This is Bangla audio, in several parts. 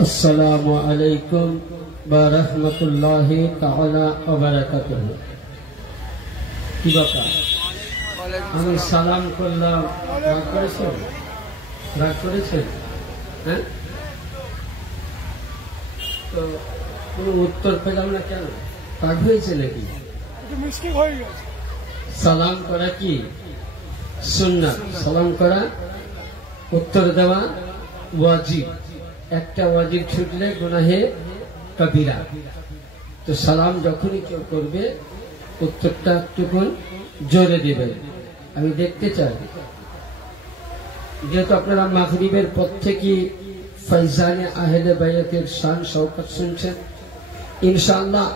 अस्सलामु अलैकुम व रहमतुल्लाहि ताआला व बाराकातुहू। কি ব্যাপার? আমি সালাম করলাম, রাগ করেছেন? রাগ করেছেন? হ্যাঁ, তো কোনো উত্তর পেলাম না কেন? রাগ হয়েছে নাকি? সালাম করা কি সুন্নাত, সালাম করা উত্তর দেওয়া ওয়াজিব। একটা ওয়াজিব ছুটলে গুনাহে কবিরা। তো সালাম যখনই কেউ করবে উত্তরটা একটুক্ষণ জোরে দিবেন। আমি দেখতে চাই, যেহেতু আপনারা মাগরিবের পর থেকে ফয়জানে আহলে বায়াতের শান শওকত শুনছেন, ইনশাআল্লাহ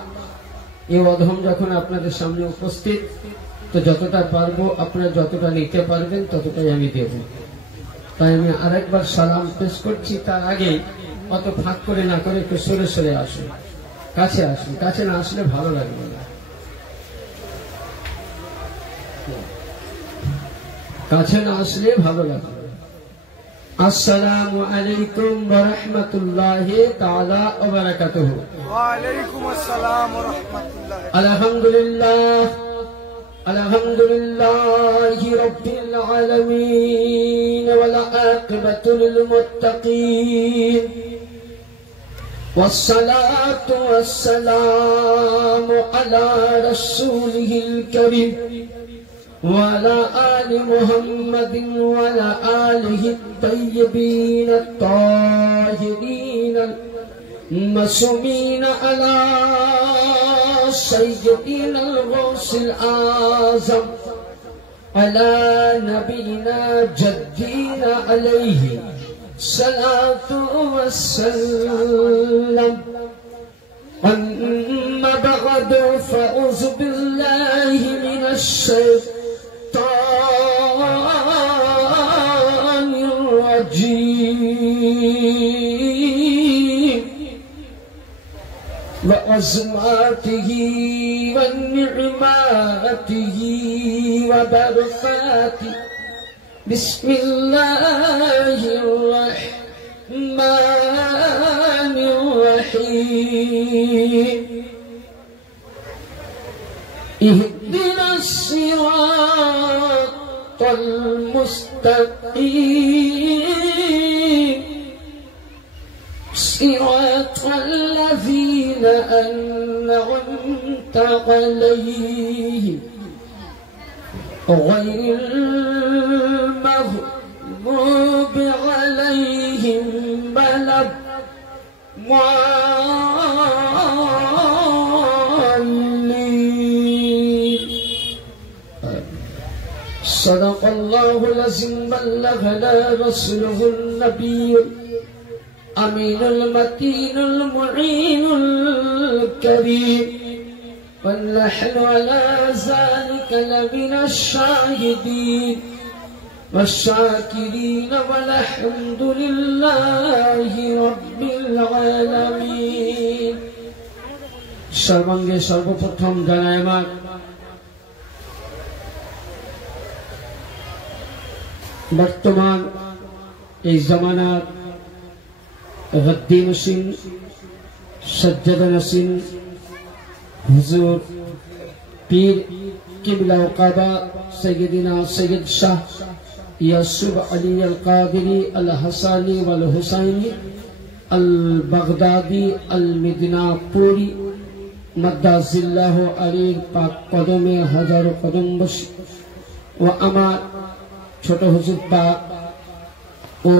এই অধম যখন আপনাদের সামনে উপস্থিত, তো যতটা পারবো আপনারা যতটা নিতে পারবেন ততটাই আমি দেব। তাই আমি আরেকবার সালাম পেশ করছি। তার আগে অত ফাঁক করে না করে একটু সরে সরে আসুন, কাছে আসুন। কাছে না আসলে ভালো লাগবে না, কাছে না আসলে ভালো লাগবে। আসসালামু আলাইকুম ওয়া রাহমাতুল্লাহি তাআলা ওয়া বারাকাতুহু। ওয়া আলাইকুম আসসালাম ওয়া রাহমাতুল্লাহি। আলহামদুলিল্লাহ আলহামদুলিল্লাহি রাব্বিল আলামিন ওয়াল আকিবাতু লিল মুত্তাকিন والصلاة والسلام على رسوله الكريم وعلى آل محمد وعلى آله الطيبين الطاهرين المعصومين على سيدنا الغوث الأعظم على نبينا جدينا عليه الصلاة والسلام. أما بعد فأعوذ بالله من الشيطان الرجيم وعظمته ونعماته وبركاته. بسم الله الرحمن الرحيم. اهدنا الصراط المستقيم صراط الذين أنعمت عليهم غير المغضوب عليهم ولا الضالين. صدق الله العظيم. بلغنا رسوله النبي الأمين المتين المعين الكريم، ونحن على ذلك لمن الشاهدين والشاكرين والحمد لله رب العالمين. সর্বাঙ্গে সর্বপ্রথম জানাই আমার বর্তমান এই জামানার গদ্দি নশীন সজ্জাদা নশীন হুজুর পীর কিবলা ওকাবা সৈয়দিনা সৈয়দ শাহ ইয়াসুব আলী আল কাদিরি আল হাসানি ওয়াল হুসাইনি আল বাগদাদি আল মিদনাপুরি মাদ্দাজিল্লাহু আলীর পাক কদমে হাজারো কদম বসে ও আমার ছোট হুজুর পাক ও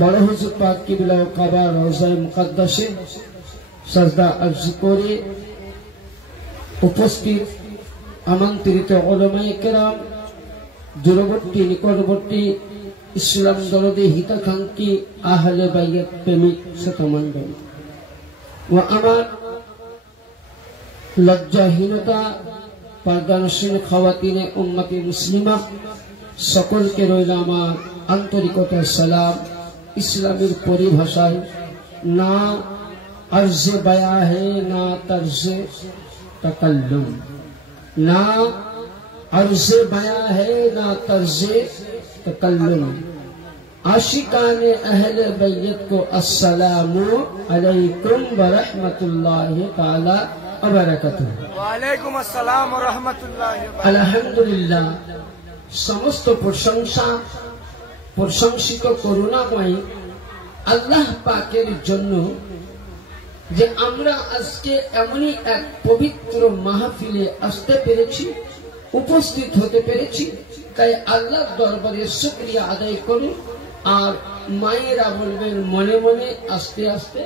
বড় হুজুর পাক কিবলা ওকাবা রওজায়ে মুকাদ্দাসে সাজদা আরজ করে উপস্থিত আমন্ত্রিত উলামায়ে কেরাম, দূরবর্তী নিকটবর্তী ইসলাম দরদে হিতাকাঙ্ক্ষী আহলে বাইত প্রেমিক শতমণ্ডলী ও আমার লজ্জাহীনতা পর্দানশীল খাওয়াতিনে উম্মতে মুসলিমা সকলকে রইল আমার আন্তরিকতার সালাম। ইসলামের পরিভাষায় না अर्ज़ बया है ना तर्ज़ तकल्लुम, ना अर्ज़ बया है ना तर्ज़ तकल्लुम। आशिकाने अहले बैत को अस्सलामु अलैकुम व रहमतुल्लाहि ताला व बरकातुहू। वालेकुम अस्सलाम व रहमतुल्लाहि व बरकातुहू। আলহামদুলিল্লাহ, সমস্ত প্রশংসা প্রশংসিত করুণাময় আল্লাহ পাকের জন্য যে আমরা আজকে এমনই এক পবিত্র মাহফিলে আসতে পেরেছি, উপস্থিত হতে পেরেছি। তাই আল্লাহর দরবারে শুকরিয়া আদায় করুন। আর মায়েরা বলবেন মনে মনে, আস্তে আস্তে,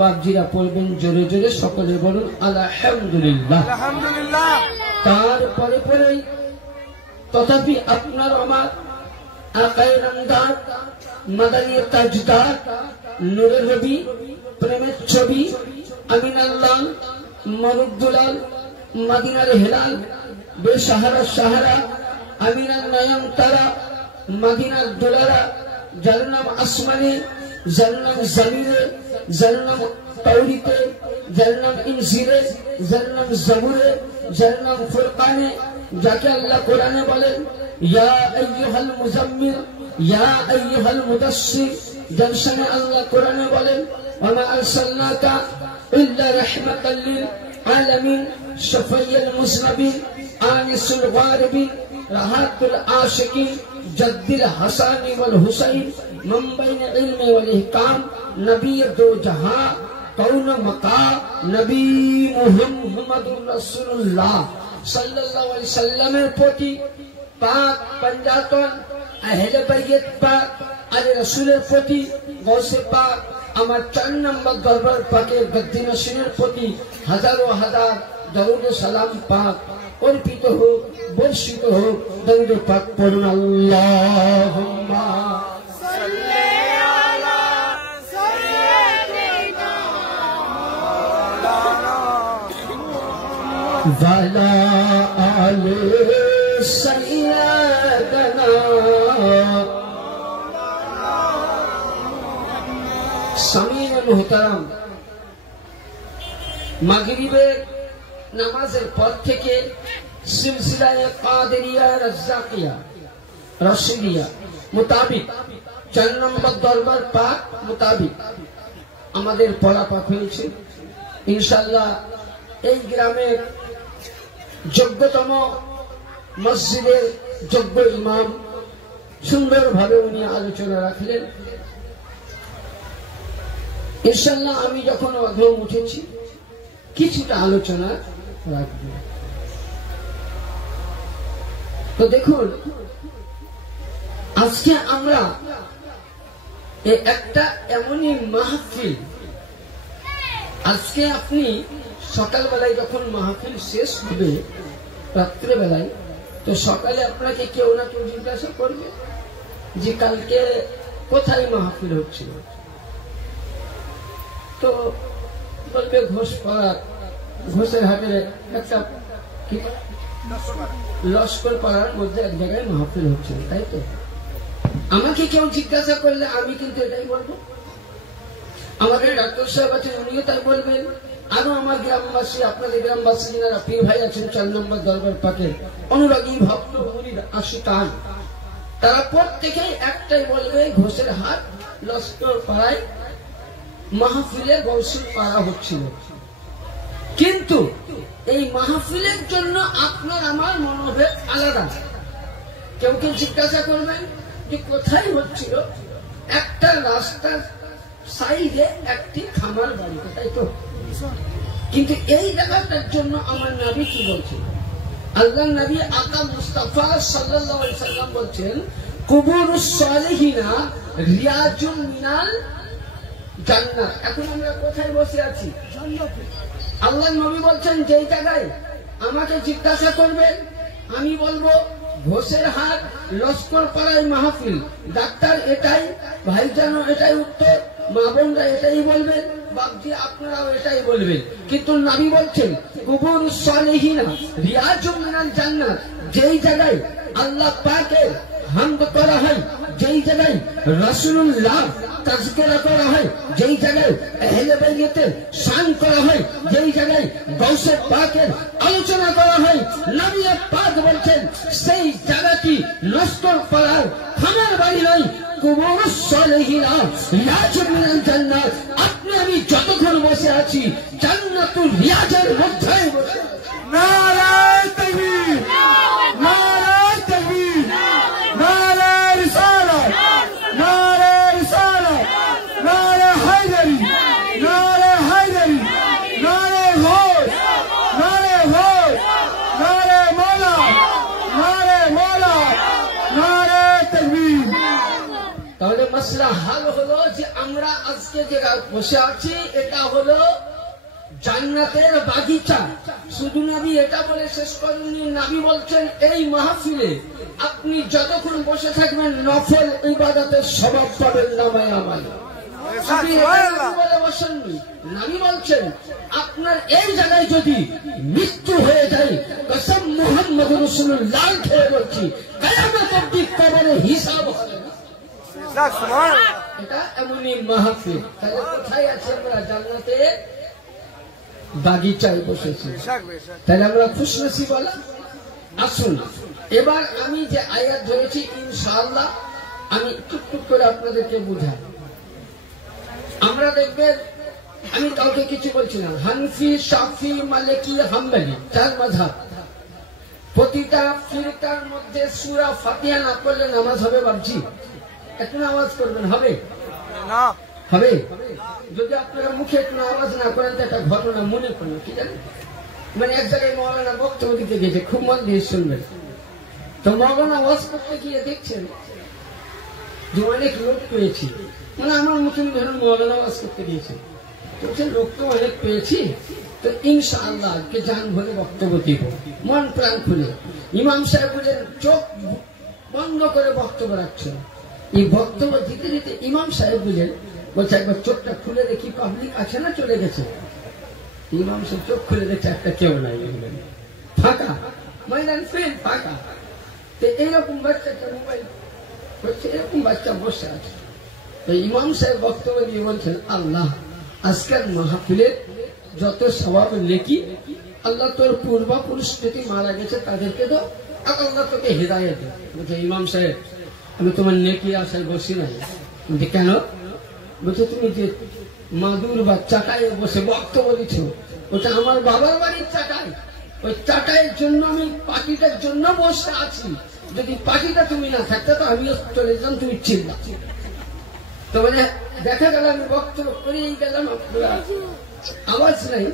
বাপজিরা পড়বেন জোরে জোরে, সকলে বলুন আলহামদুলিল্লাহ। আলহামদুলিল্লাহ। তারপরে পরেই তথাপি আপনার আমার আকায়ে নামদার, মাদানী তাজদার, নূরের নবী, প্রেমের ছবি, আমিনাল্লাহ, মরুদ্দুলাল, মদিনার হেলাল, বেসাহারা সাহারা, আমিনার নয়ন তারা, মদিনার দুলারা, যার নাম আসমানে, যার নাম জমিনে, যার নাম তাওরীতে, যার নাম ইনজিলে, যার নাম জাবুরে, যার নাম ফুরকানে, যাকে আল্লাহ কোরআনে বলেন ইয়া আইয়ুহাল মুজাম্মিল, ইয়া আইয়ুহাল মুদাসসির, যার সঙ্গে আল্লাহ কোরআনে বলেন ওয়া মা আরসালনাকা ইল্লা রাহমাতাল লিল আলামিন, শাফিউল মুজনিবিন, আনিসুল গারিবিন, রাহাতুল আশিকিন, জদ্দিল হাসানি ওয়াল হুসাইন, মুমবাইন ইলমি ওয়াল ইহকাম, নবী দো জাহান, কৌন মকা, নবী মুহাম্মদুর রাসূলুল্লাহ সাল্লাল্লাহু আলাইহি সাল্লামের প্রতি পাক পঞ্জাতন আহলে বাইত পাক আলে রাসূলের প্রতি গৌসে পাক আমার 4 নম্বর দরবার পাকের গদ্দি নশীনের প্রতি হাজারো হাজার দরুদ ও সালাম পাক অর্পিত হোক, বর্ষিত হোক। দরুদ পাক পড়ুন আল্লাহুম্মা সাল্লি আলা সাইয়্যিদিনা ওয়ালা আলে সাইয়্যিদিনা। সামিন মুহতারাম, মাগরিবের নামাজের পর থেকে সিলসিলায়ে কাদেরিয়া রাজ্জাকিয়া রশিদিয়া মোতাবিক 4 নম্বর দরবার পাক মোতাবিক আমাদের পড়া পাক হয়েছে। ইনশাআল্লাহ এই গ্রামের যোগ্যতম মসজিদের যোগ্য ইমাম সুন্দরভাবে উনি আলোচনা রাখলেন। ইনশাআল্লাহ আমি যখন অধম উঠেছি কিছুটা আলোচনা রাখব। তো দেখুন, আজকে আমরা একটা এমনই মাহফিল, আজকে আপনি সকালবেলায় যখন মাহফিল শেষ হবে রাত্রেবেলায়, তো সকালে আপনাকে কেউ না কেউ জিজ্ঞাসা করবে যে কালকে কোথায় মাহফিল হচ্ছিল, তো বলবে ঘোষপাড়ার, ঘোষের হাটের একটা লস্কর পাড়ার মধ্যে এক জায়গায় মাহফিল হচ্ছিল, তাই তো? আমাকে কেউ জিজ্ঞাসা করলে আমি কিন্তু এটাই বলবো। আমাদের ডাক্তার সাহেব আছেন, উনিও তাই বলবেন। আরো আমার গ্রামবাসী, আপনাদের গ্রামবাসী যারা পীর ভাই আছেন 4 নম্বর দরবার পাকের অনুরাগী ভক্ত মুরিদ আশিকান, তারা প্রত্যেকেই একটাই বলবে ঘোষের হাট লস্কর পাড়ায় মাহফিলে গৌসুল পাড়া হচ্ছিল। কিন্তু এই মাহফিলের জন্য আপনার আমার মনোভেদ আলাদা। কেউ কেউ জিজ্ঞাসা করবেন যে কোথায় হচ্ছিল, একটা রাস্তার সাইডে একটি খামার বাড়ি, তাই তো? কিন্তু এই জায়গাটার জন্য আমার নবী কি বলছেন? আল্লাহ নবী আকা মুস্তাফা সাল্লাল্লাহু আলাইহি সাল্লাম বলছেন কুবুরুস সালিহিনা রিয়াজুন মিনাল জান্নাত। এখন আমরা কোথায় বসে আছি? জান্নাতে। আল্লাহ নবী বলছেন যেই জায়গায় আমাকে জিজ্ঞাসা করবেন আমি বলবো ঘোষের হাট লস্কর পাড়ায় মাহফিল। ডাক্তার এটাই, ভাইজানও এটাই উত্তর, মা বোনরা এটাই বলবেন, বাপজি আপনারাও এটাই বলবেন। কিন্তু নবী বলছেন কুবুরুস সালিহিনা রিয়াজুন মিনাল জান্নাত, যেই জায়গায় আল্লাহ পাকের হামদ করা হয়, যেই জায়গায় রাসূলুল্লাহ তাজকিরা করা হয়, যেই জায়গায় আহলে বাইতের শান করা হয়, যেই জায়গায় গৌসে পাকের আলোচনা করা হয়, নবী পাক বলছেন সেই জায়গাটি লস্কর পাড়ার খামার বাড়ি নয়, কুবুরুস সালিহিনা ইয়াজুন মিনাল জান্নাত। আপনি আমি যতক্ষণ বসে আছি জান্নাতুল রিয়াজের মধ্যে বসে। নারায়ে তাকবীর, নারায়ে তাকবীর, নারায়ে রিসালাত, নারায়ে রিসালাত, নারায়ে হায়দারি, নারায়ে হায়দারি, নারায়ে গৌস, নারায়ে গৌস, নারায়ে মওলা, নারায়ে মওলা, নারায়ে তাকবীর। তাহলে মাসলা হাল হলো যে আমরা আজকে যে বসে আছি এটা হলো জান্নাতের বাগিচা। শুধু নবী এটা বলে শেষ করেননি, নবী বলছেন এই মাহফিলে আপনি যতক্ষণ বসে থাকবেন নফল ইবাদতের সওয়াব পাবেন নামায় আমাল। আপনি এটা বলে বসেননি, নবী বলছেন আপনার এই জায়গায় যদি মৃত্যু হয়ে যায়, কসম মুহাম্মদ রাসূলুল্লাহ খেয়ে বলছি কিয়ামত অবধি কবরে হিসাব হবে না। এটা এমনই মাহফিল। তাহলে কোথায় আছে আমরা? জান্নাতে বাগিচায় বসেছি। তাহলে আমরা খুশনসিব ওয়ালা। আসুন এবার আমি যে আয়াত ধরেছি ইনশাআল্লাহ আমি টুকটুক করে আপনাদেরকে বুঝাই। আমরা দেখবেন আমি কাউকে কিছু বলছি না, হানফি, শাফি, মালিকি, হাম্বলি চার মাযহাব। প্রতিটা ফিরকার মধ্যে সূরা ফাতিহা না পড়লে নামাজ হবে ভাবছি? একটু আওয়াজ করবেন, হবে না? হবে। যদি আপনারা মুখে একটু আওয়াজ না করেন তো একটা ঘটনা মনে পড়লো, কি জানেন? মানে এক জায়গায় মৌলানা বক্তব্য দিতে গেছে, খুব মন দিয়ে শুনবেন। তো মৌলানা ওয়াজ করতে গিয়ে দেখছেন যে অনেক লোক পেয়েছি, মানে আমার মতন ধরুন মৌলানা ওয়াজ করতে গিয়েছে, বলছেন লোক তো অনেক পেয়েছি, তো ইনশাআল্লাহ আজকে জান ভরে বক্তব্য দিব, মন প্রাণ খুলে। ইমাম সাহেব বলেন চোখ বন্ধ করে বক্তব্য রাখছেন। এই বক্তব্য দিতে দিতে ইমাম সাহেব বলেন, বলছে একবার চোখটা খুলে দেখি পাবলিক আছে না চলে গেছে। ইমাম সাহেব চোখ খুলে দেখছে একটা কেউ নাই, ফাঁকা ময়দান, ফিল্ড ফাঁকা। তো এইরকম বাচ্চাটা মোবাইল হচ্ছে, এরকম বাচ্চা বসে আছে। তো ইমাম সাহেব বক্তব্য দিয়ে বলছেন আল্লাহ আজকের মাহফিলে যত সওয়াব নেকি আল্লাহ তোর পূর্বপুরুষ যদি মারা গেছে তাদেরকে দাও, আর আল্লাহ তোকে হিদায়াত দে। বলছে ইমাম সাহেব আমি তোমার নেকি আশায় বসি নাই। কেন? বলছে তুমি যে মাদুর বা চাটায় বসে বক্তব্য দিচ্ছ, ওটা আমার বাবার বাড়ির চাটাই, ওই চাটাইয়ের জন্য আমি পার্টিটার জন্য বসে আছি। যদি পার্টিটা তুমি না থাকতে তো আমিও চলে যেতাম, তুমি চিন্তা। তো বলে দেখা গেল আমি বক্তব্য করেই গেলাম, আওয়াজ নাই,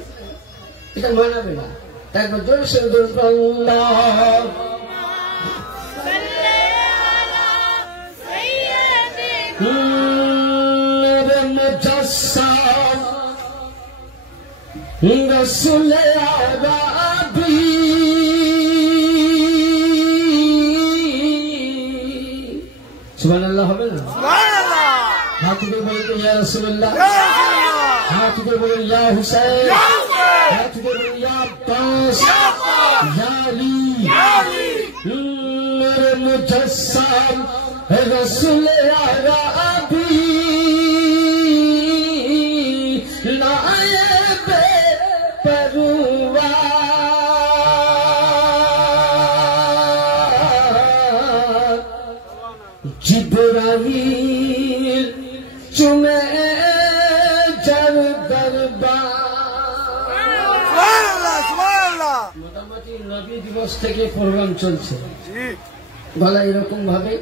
এটা মানাবে না। তারপর জোরে সরে আল্লাহ রসুল আরবি সুবহানাল্লাহ হবে না? হাত তুলে বলতে ইয়া রাসূলুল্লাহ, হাত তুলে বলুন ইয়া হুসাইন, হাত তুলে বলুন ইয়া আব্বাস, ইয়া আলী, মেরে মুজাসসাম রসুল আরবি নায়েবে পরওয়ার জিবরাইল চুমে যার দরবার। মোটামুটি নবী দিবস থেকে প্রোগ্রাম চলছে। বলা এরকম ভাবে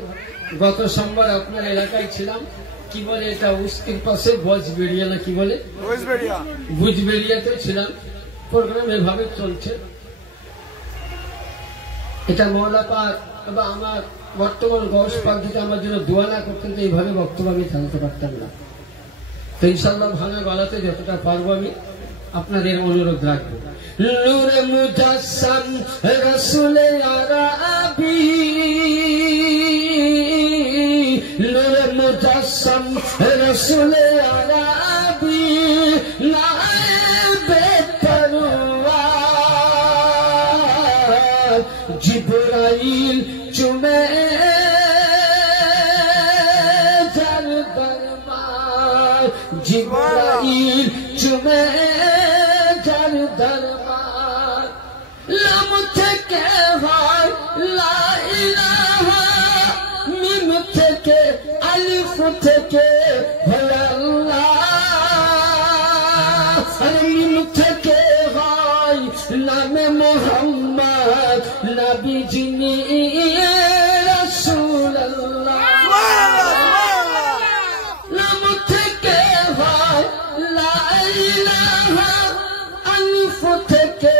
গত সোমবার আপনার এলাকায় ছিলাম, কি বলে এটা উস্তির পাশে বজবেড়িয়া না কি বলে, বুঝবেড়িয়াতে ছিলাম। প্রোগ্রাম এভাবে চলছে। এটা মওলা পাক বা আমার বর্তমান গৌস পাক যদি আমার জন্য দোয়া না করতেন তো এইভাবে বক্তব্য আমি জানতে পারতাম না। তো ইনশাআল্লাহ ভাঙা গলাতে যতটা পারবো আমি আপনাদের অনুরোধ রাখবো। নূরে মুজাসসাম রাসূল আরবি, নূরে মুজাসসাম রাসূল আরবি নায়েবে পরওয়ার জিবরাইল চুমে যার দরবার, জিবরাইল চুমে যার দরবার। লাম থেকে হয় লা ইলাহা, মিম থেকে আলী থেকে হয় আল্লাহ, আরে মিম থেকে হয় নামে মোহাম্মদ, নবী যিনি রাসূলুল্লাহ। নাম থেকে হয় লা ইলাহা, আলিফ থেকে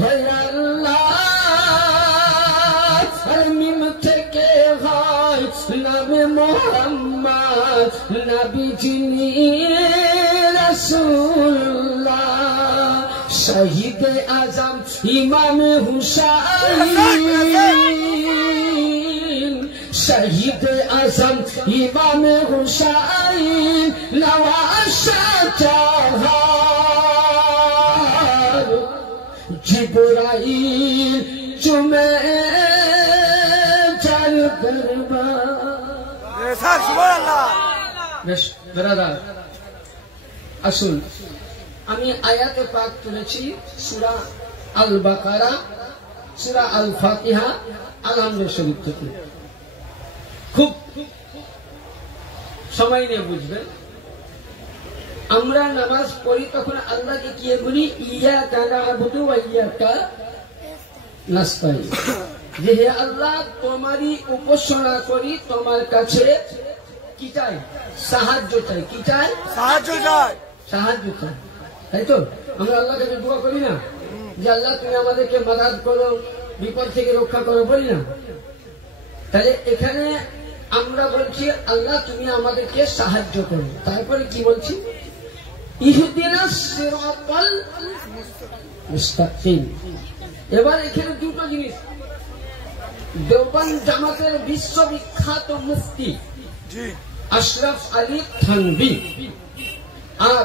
হয় আল্লাহ, আর মিম থেকে হয় নামে মোহাম্মদ, নবী যিনি রাসূলুল্লাহ। শহীদ আজম ইমাম হুসাইন, শহীদ আজম ইমাম হুসাইন, নওয়াজ জিবরাইল চুমে চার দরবার। সুবহানাল্লাহ। বেশ ব্রাদার, আসুন আমি আয়াতে পাক তুলেছি সূরা আল বাকারা, সূরা আল ফাতিহা, আলহামদুলিল্লাহ শরীফ থেকে। খুব সময় নিয়ে বুঝবেন। আমরা নামাজ পড়ি তখন আল্লাহকে কি বলি? ইয়াকা না'বুদু ওয়া ইয়াকা নাস্তাইন, যে হে আল্লাহ তোমারই উপাসনা করি, তোমার কাছে কি চাই? সাহায্য চাই। কি চাই? সাহায্য চাই। সাহায্য চাই, তাই তো? আমরা আল্লাহর কাছে দোয়া করি না যে আল্লাহ তুমি আমাদেরকে মাদাদ করো, বিপদ থেকে রক্ষা করো, বলি না? তাহলে এখানে আমরা বলছি আল্লাহ তুমি আমাদেরকে সাহায্য করো। তারপরে কি বলছি? ইহদিনাস সিরাতাল মুস্তাকিম। এবার এখানে দুটো জিনিস, দেওবন্দ জামাতের বিশ্ববিখ্যাত মুফতি আশরাফ আলী থানভী আর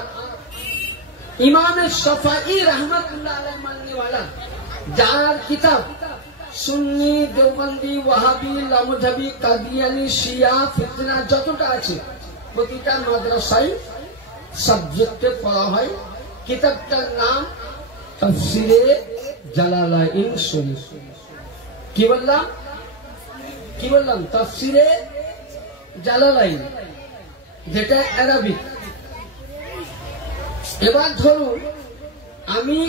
ইমাম শাফিঈ রাহমাতুল্লাহ আলাইহি মাননিওয়ালা, যার কিতাব সুন্নি, দেওবন্দি, ওয়াহাবি, লামুজাবি, কাদিয়ানি, শিয়া, ফিতনা যতটা আছে প্রতিটা মাদ্রাসায় সাবজেক্টে পড়া হয়। কিতাবটার নাম তাফসিরে জালালাইন শরীফ। কি বললাম? কি বললাম? তাফসিরে জালালাইন, যেটা আরবিক। এবার ধরুন আমি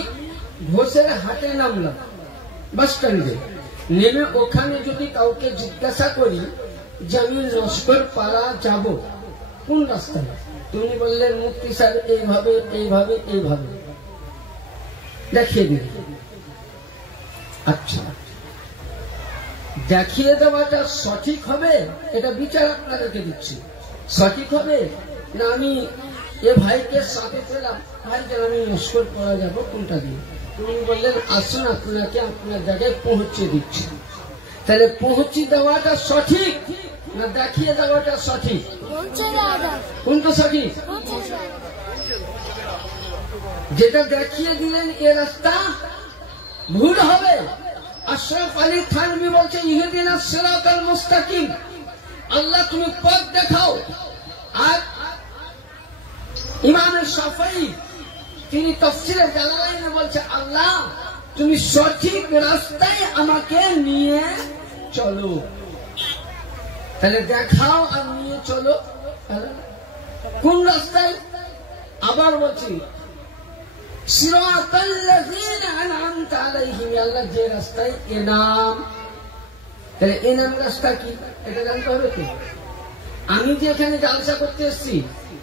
ঘোষের হাটে নামলাম, বাস স্ট্যান্ডে নেমে ওখানে যদি কাউকে জিজ্ঞাসা করি যে আমি লস্কর পাড়া যাব, কোন রাস্তায়? তুমি বললেন মুফতি সাহেব এইভাবে এইভাবে এইভাবে, দেখিয়ে দিন। আচ্ছা, দেখিয়ে দেওয়াটা সঠিক হবে? এটা বিচার আপনাদেরকে দিচ্ছি। সঠিক হবে না আমি এ ভাইকে সাথে পেলাম, ভাই আমি লস্কর পাড়া যাবো, কোনটা দিয়ে? তুমি বললেন আসুন আপনাকে আপনার জায়গায় পৌঁছে দিচ্ছি। তাহলে পৌঁছে দেওয়াটা সঠিক না দেখিয়ে দেওয়াটা সঠিক? কোনটা সঠিক? যেটা দেখিয়ে দিলেন এ রাস্তা ভুল হবে। আশরাফ আলী থানভী বলছে ইহদিনাস সিরাতাল মুস্তাকিম, আল্লাহ তুমি পথ দেখাও। আর ইমাম শাফিঈ তিনি তাফসিরে জালালাইনে বলছে আল্লাহ তুমি সঠিক রাস্তায় আমাকে নিয়ে চলো। তাহলে দেখাও আর নিয়ে চলো কোন রাস্তায়? আবার বলছি সিরাতাল্লাযীনা আন'আমতা আলাইহিম, আল্লাহ যে রাস্তায় এনাম। তাহলে এনাম রাস্তা কি এটা জানতে হবে তো। আমি যে এখানে জালসা করতে এসেছি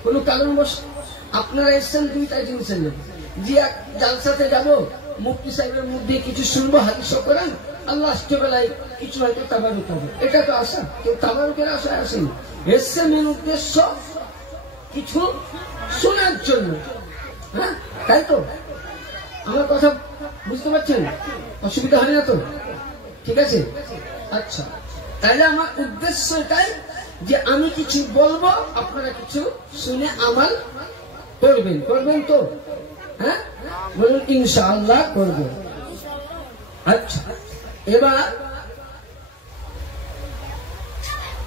কোন কারণবশ আপনারা এসছেন দুইটা জিনিসের জন্য, যে জালসাতে যাব মুফতি সাহেবের মধ্যে কিছু শুনবো, হাদিস কোরআন, আল্লাহ রাষ্ট্রবেলায় কিছু হয়তো তাবারুক হবে, এটা তো আশা। কেউ তাবারুকের আশায় আসেনি, এসছে মেন উদ্দেশ্য কিছু শোনার জন্য। হ্যাঁ তাই তো? আমার কথা বুঝতে পারছেন? অসুবিধা হয় না তো? ঠিক আছে, আচ্ছা। তাহলে আমার উদ্দেশ্য এটাই যে আমি কিছু বলবো, আপনারা কিছু শুনে আমাল করবেন। করবেন তো? হ্যাঁ বলুন ইনশাআল্লাহ করবো। আচ্ছা, এবার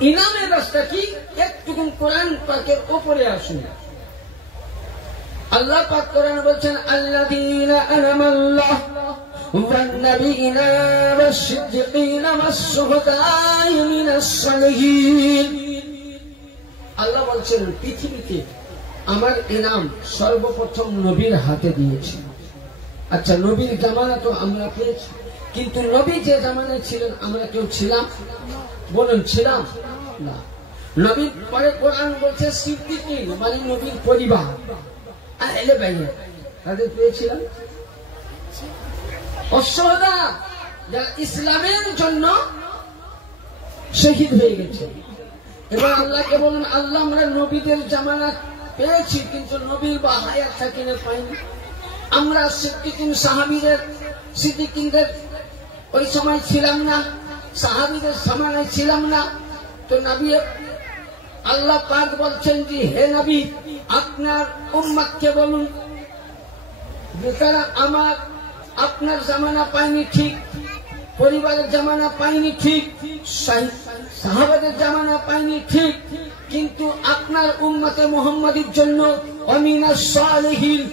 ইনামের রাস্তা কি একটুকুন কোরআন পাকের উপরে আসুন। আল্লাহ পাক কোরআন বলছেন আল্লাযীনা আনামাল্লাহ ওয়ান-নাবিয়্যিনা ওয়াশ-সিদ্দীকিনা ওয়াশ-শুহাদা'i মিনাস-সালিহিন। আল্লাহ বলছেন পৃথিবীতে আমার ইনাম সর্বপ্রথম নবীর হাতে দিয়েছি। আচ্ছা, নবীর জামানা তো আমরা পেয়েছি, কিন্তু নবী যে জামানায় ছিলেন আমরা কেউ ছিলাম? বলুন, ছিলাম না। নবীর পরে কোরআন বলছে সিদ্দিকিন মানে নবীর পরিবার আর এলে বাইরে তাদের পেয়েছিলাম। অশ্বদা যারা ইসলামের জন্য শহীদ হয়ে গেছে। এবার আল্লাহকে বলুন, আল্লাহ আমরা নবীদের জামানা পেয়েছি, কিন্তু নবীর বা হায়াত থাকিনে পাইনি। আমরা সিদ্দিকিন সাহাবীদের সিদ্দিকিনদের ওই সময় ছিলাম না, সাহাবীদের জামানায় ছিলাম না। তো নবী আল্লাহ পাক বলছেন যে হে নবী আপনার উম্মতকে বলুন যে তারা আমার আপনার জামানা পায়নি ঠিক, পরিবারের জামানা পায়নি ঠিক, সাহাবাদের জামানা পায়নি ঠিক, কিন্তু আপনার উম্মতে মুহাম্মাদীর জন্য আমিনাস সালিহিন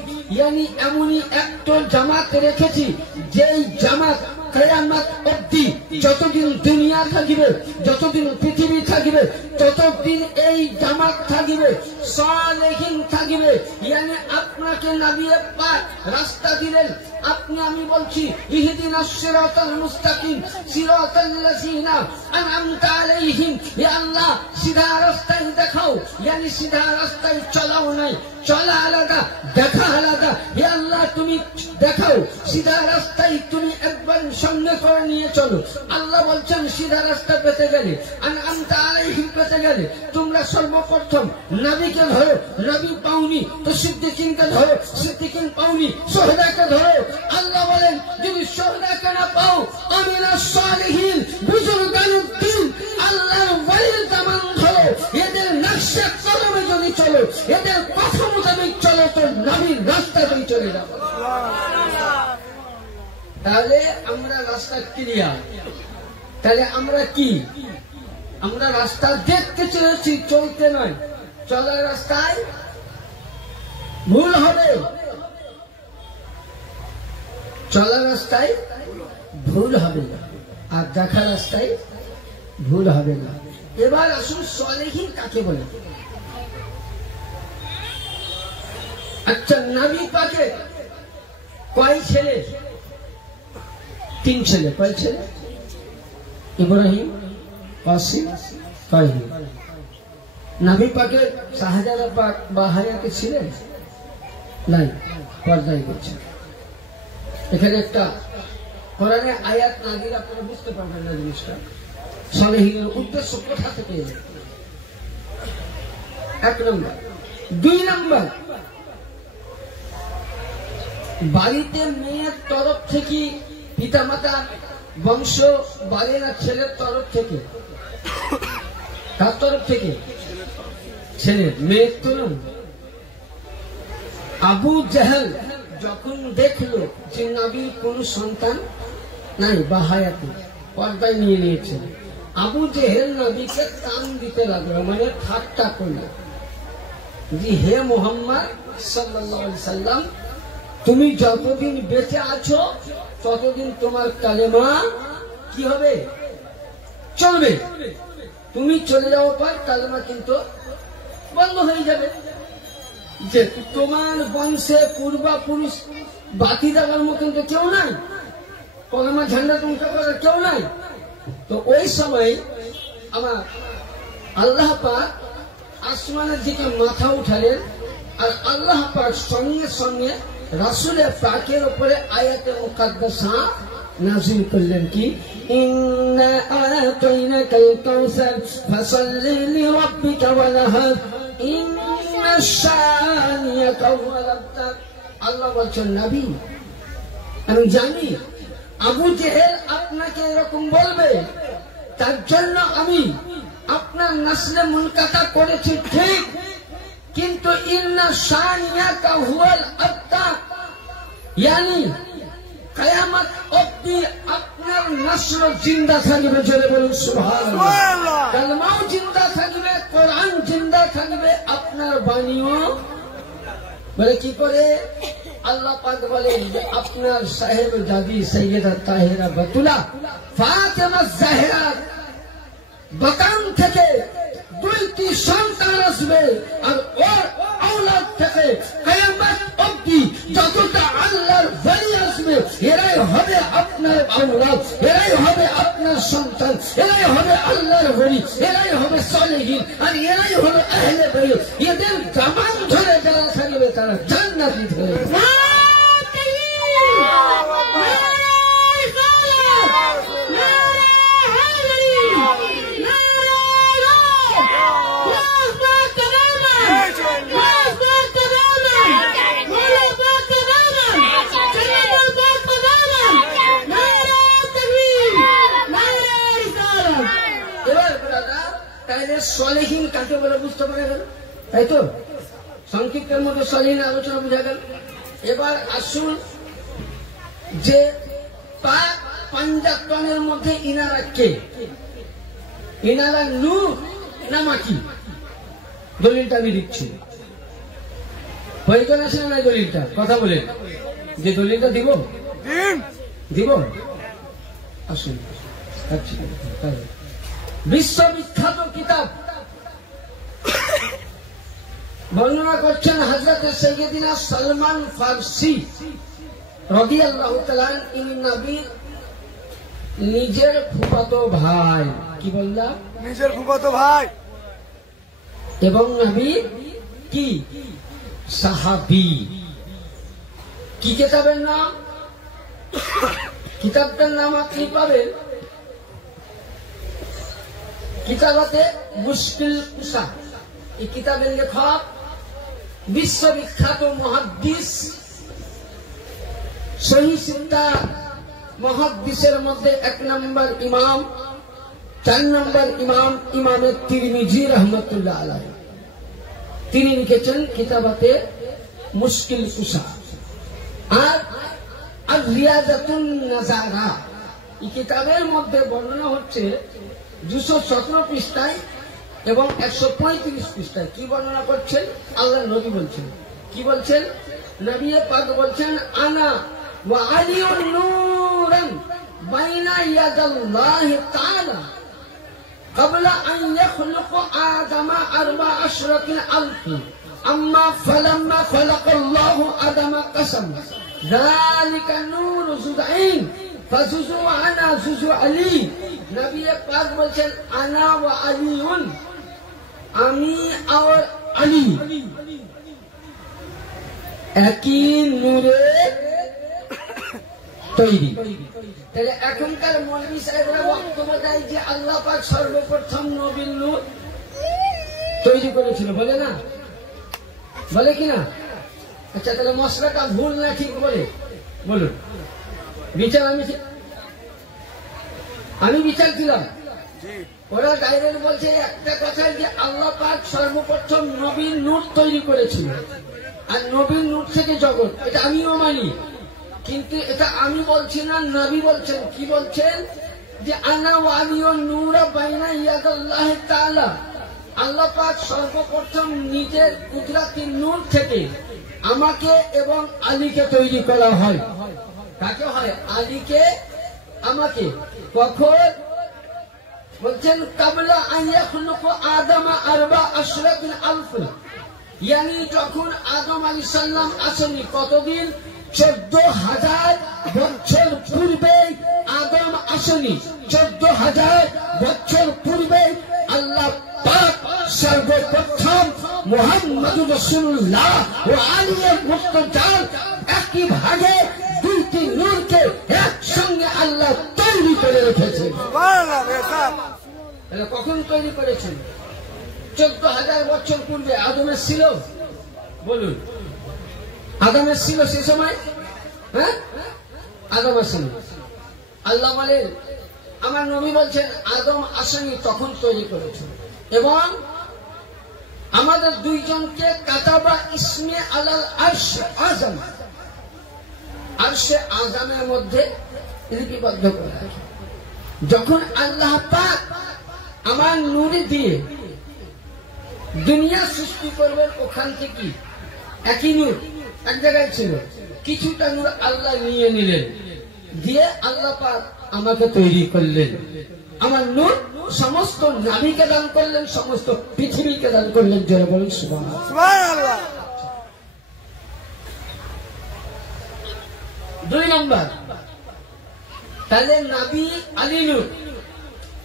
यानी এমনই একটা জামাত রেখেছি যেই জামাত কিয়ামত অবধি যতদিন দুনিয়া থাকিবে, যতদিন পৃথিবী থাকিবে, ততদিন এই জামাত থাকিবে, সালেহিন থাকিবে। यानी আপনাকে নবী পাক রাস্তা দিলেন। আপনি আমি বলছি ইহদিনাস সিরাতাল মুস্তাকিম সিরাতাল লাযিনা আনআমতা আলাইহিম, ইয়া আল্লাহ সিধা রাস্তায় দেখাও। यानी সিধা রাস্তায় চলাও নাই, চলা আলাদা, দেখা আলাদা। হে আল্লাহ তুমি দেখাও, সিধা রাস্তায় তুমি একবার সামনে করে নিয়ে চলো। আল্লাহ বলছেন সিধা রাস্তা পেতে গেলে, আনআমতা আলাইহিম পেতে গেলে তোমরা সর্বপ্রথম নবীকে ধরো। নবী পাওনি তো সিদ্দিকিনকে ধরো, সিদ্দিকিন পাওনি শুহাদাকে ধরো। আল্লাহ বলেন যদি শুহাদাকে না পাও আমিনাস সালিহিন বুজুর্গানুদ দিন আল্লাহর ওয়ালির জামান ধরো। এদের নকশা কদমে যদি চলো, এদের কথা মোতাবেক চলো, তো নবীর রাস্তাতেই চলে যাবো। তাহলে আমরা রাস্তা ক্লিয়ার। তাহলে আমরা কি? আমরা রাস্তা দেখতে চেয়েছি, চলতে নয়। চলার রাস্তায় ভুল হবে, চলার রাস্তায় ভুল হবে না, আর দেখা রাস্তায় ভুল হবে না। এবার আসুন সালেহিন কাকে বলে। আচ্ছা, নবী পাকে কয় ছেলে? 3 ছেলে। কয় ছেলে? ইব্রাহিম, কাসিম, কাহিম। নবী পাকে শাহজাদা পাক বা হায়াতে ছিলেন? নাই, পর্দায় করছে। এখানে একটা কোরআনে আয়াত না দিলে আপনারা বুঝতে পারবেন না জিনিসটা। সালেহিনের উদ্দেশ্য কোথা থেকে এলো? 1 নম্বর। 2 নম্বর, বাড়িতে মেয়ের তরফ থেকে পিতামাতা বংশ বাড়ে না ছেলের তরফ থেকে? কার তরফ থেকে? ছেলের। মেয়ের তো না। আবু জাহেল যখন দেখলো যে নবীর কোন সন্তান নাই বা হায়াতে, পর্দায় নিয়ে নিয়েছে, আবু জাহেল নবীকে কান দিতে লাগলো, মানে ঠাট্টা করলো যে হে মুহাম্মদ সাল্লাল্লাহু আলাইহি সাল্লাম তুমি যতদিন বেঁচে আছো ততদিন তোমার কালেমা কি হবে? চলবে। তুমি চলে যাওয়ার পর কালেমা কিন্তু বন্ধ হয়ে যাবে। যে তোমার বংশে পূর্বপুরুষ বাতি দেওয়ার মতন তো কেউ নাই, কলেমা ঝান্ডা টুঙ্কা করার কেউ নাই। তো ওই সময় আমার আল্লাহ পাক আসমানের দিকে মাথা উঠালেন, আর আল্লাহ পাক সঙ্গে সঙ্গে রাসূলের পাকের উপরে আয়াতে মুকাদ্দাসা নাযিল করলেন কি ইন্না আতাইনাকাল কাউসার ফাসাল্লি লিরাব্বিকা ওয়ানহার ইন্না শানিয়াকা হুয়াল আবতার। আল্লাহ বলছেন নবী আমি জানি আবু জেহেল আপনাকে এরকম বলবে, তার জন্য আমি আপনার নসলে মুনকাতা করেছি ঠিক, কিন্তু ইন্না শানিয়াকা হুয়াল আবতার यानी কিয়ামত অবধি আপনার নসল জিন্দা থাকবে। জোরে বলুন সুবহানাল্লাহ। কালেমাও জিন্দা থাকবে, কোরআন জিন্দা থাকবে, আপনার বাণীও। বলে কি করে? আল্লাহ পাক বলেন যে আপনার সাহেব জাদি সৈয়দা তাহেরা বাতুলা ফাতেমা জাহরা বাকান থেকে 2টি সন্তান আসবে। আসবে আর ওর আওলাদ থেকে কিয়ামত অবধি যতটা আল্লাহর ওলি আসবে এরাই হবে আপনার আওলাদ, এরাই হবে আপনার সন্তান, এরাই হবে আল্লাহর ওলি, এরাই হবে সালেহীন, আর এরাই হবে আহলে বাইত। এদের জামান ধরে যারা থাকবে তারা জান্নাতি হবে। সালেহীন কাকে বলে বুঝতে পারা গেল, তাই তো? সংক্ষিপ্তের মধ্যে সালেহীন আলোচনা বোঝা গেল। এবার আসুন যে পাক পাঞ্জাতনের মধ্যে ইনারা কে? ইনারা নূর না মাটি? দলিলটা আমি দিচ্ছি। প্রয়োজন আছে না দলিলটা? কথা বলে যে দলিলটা দিব দিব আসুন। বিশ্ববিখ্যাত কিতাব বর্ণনা করছেন হযরত সৈয়দিনা সালমান ফারসি রাদিয়াল্লাহু তাআলা। ইনি নবীর নিজের ফুফাতো ভাই। কি বললাম? নিজের ফুফাতো ভাই। এবং নবী কি সাহাবী। কি কিতাবের নাম? কিতাবটার নাম আপনি পাবেন কিতাবাতে মুশকিল কুশা। এই কিতাবের লেখক বিশ্ববিখ্যাত মুহাদ্দিস, সহিহ সিত্তা মুহাদ্দিসের মধ্যে 1 নম্বর ইমাম, 4 নম্বর ইমাম ইমামে তিরমিজি রাহমাতুল্লাহ আলাইহি। তিনি লিখেছেন কিতাবাতে মুশকিল কুশা। আর রিয়াজাতুন নাজারা এই কিতাবের মধ্যে বর্ণনা হচ্ছে 217 পৃষ্ঠায় এবং 135 পৃষ্ঠায়। কি বর্ণনা করছেন? আল্লাহ নবী বলছেন। কি বলছেন? নবী পাক বলছেন, আনা ওয়া আলিউন নূরান বাইনা ইয়াদাল্লাহি তাআলা ক্বাবলা আন ইয়াখলুকা আদামা 14,000 আম্মা ফালাম্মা খালাকাল্লাহু আদামা কাসাম যালিকা নূরু যুদাইন ফাজুজু আনা জুজু আলী। নবী পাক বলছেন, আনা ওয়া আলিউন, আমি আর আলী একই নূরে তৈরি। তাহলে এখনকার মৌলভী সাহেবরা বক্তব্য দেয় যে আল্লাহ পাক সর্বপ্রথম নবীর নূর তৈরি করেছিল, বলে না? বলে কিনা? আচ্ছা, তাহলে মশলাটা ভুল না ঠিক বলে বলুন। বিচার আমি বিচার দিলাম। ওরা ডাইরেক্ট বলছে একটা কথা যে আল্লাহ পাক সর্বপ্রথম নবীর নূর তৈরি করেছিল, আর নবীর নূর থেকে জগৎ। এটা আমিও মানি, কিন্তু এটা আমি বলছি না, নবী বলছেন। কি বলছেন? যে আনা ওয়ালিউন নূরা বাইনা ইয়াদাল্লাহি তাআলা। আল্লাহ পাক সর্বপ্রথম নিজের কুদরতি নূর থেকে আমাকে এবং আলীকে তৈরি করা হয়। কাকে হয়? আলীকে, আমাকে। কখন? বলছেন ক্বাবলা আন ইয়াখলুকা আদামা 14,000, ইয়ানি যখন আদম আলাইহিস সালাম আসেনি। কতদিন? 14,000 বছর পূর্বে আদম আসেনি। 14,000 বছর পূর্বে আল্লাহ পাক সর্বপ্রথম মুহাম্মদুর রাসূলুল্লাহ ও আলীর মুস্তাজাল একই ভাগে দুইটি নূরকে একসঙ্গে আল্লাহ তৈরি করে রেখেছেন। কখন তৈরি করেছেন? 14,000 বছর পূর্বে আদমের ছিল। বলুন, আদমের ছিল সে সময়? হ্যাঁ, আদম আসেনি। আল্লাহ বলেন, আমার নবী বলছেন আদম আসেনি, তখন তৈরি করেছেন। এবং আমাদের দুইজনকে কাতাবা ইসমে আলাল আরশ আযম, আরশে আযমের মধ্যে লিপিবদ্ধ করে রাখে। যখন আল্লাহ পাক আমার নূরে দিয়ে দুনিয়া সৃষ্টি করবেন, ওখান থেকে একই নূর এক জায়গায় ছিল, কিছুটা নূর আল্লাহ নিয়ে নিলেন, দিয়ে আল্লাহ পাক আমাকে তৈরি করলেন। আমার নূর সমস্ত নাবিকে দান করলেন, সমস্ত পৃথিবীকে দান করলেন। জোরে বলুন সুবহানাল্লাহ। সুবহানাল্লাহ। 2 নম্বর, তাহলে নাবি আলী নূর,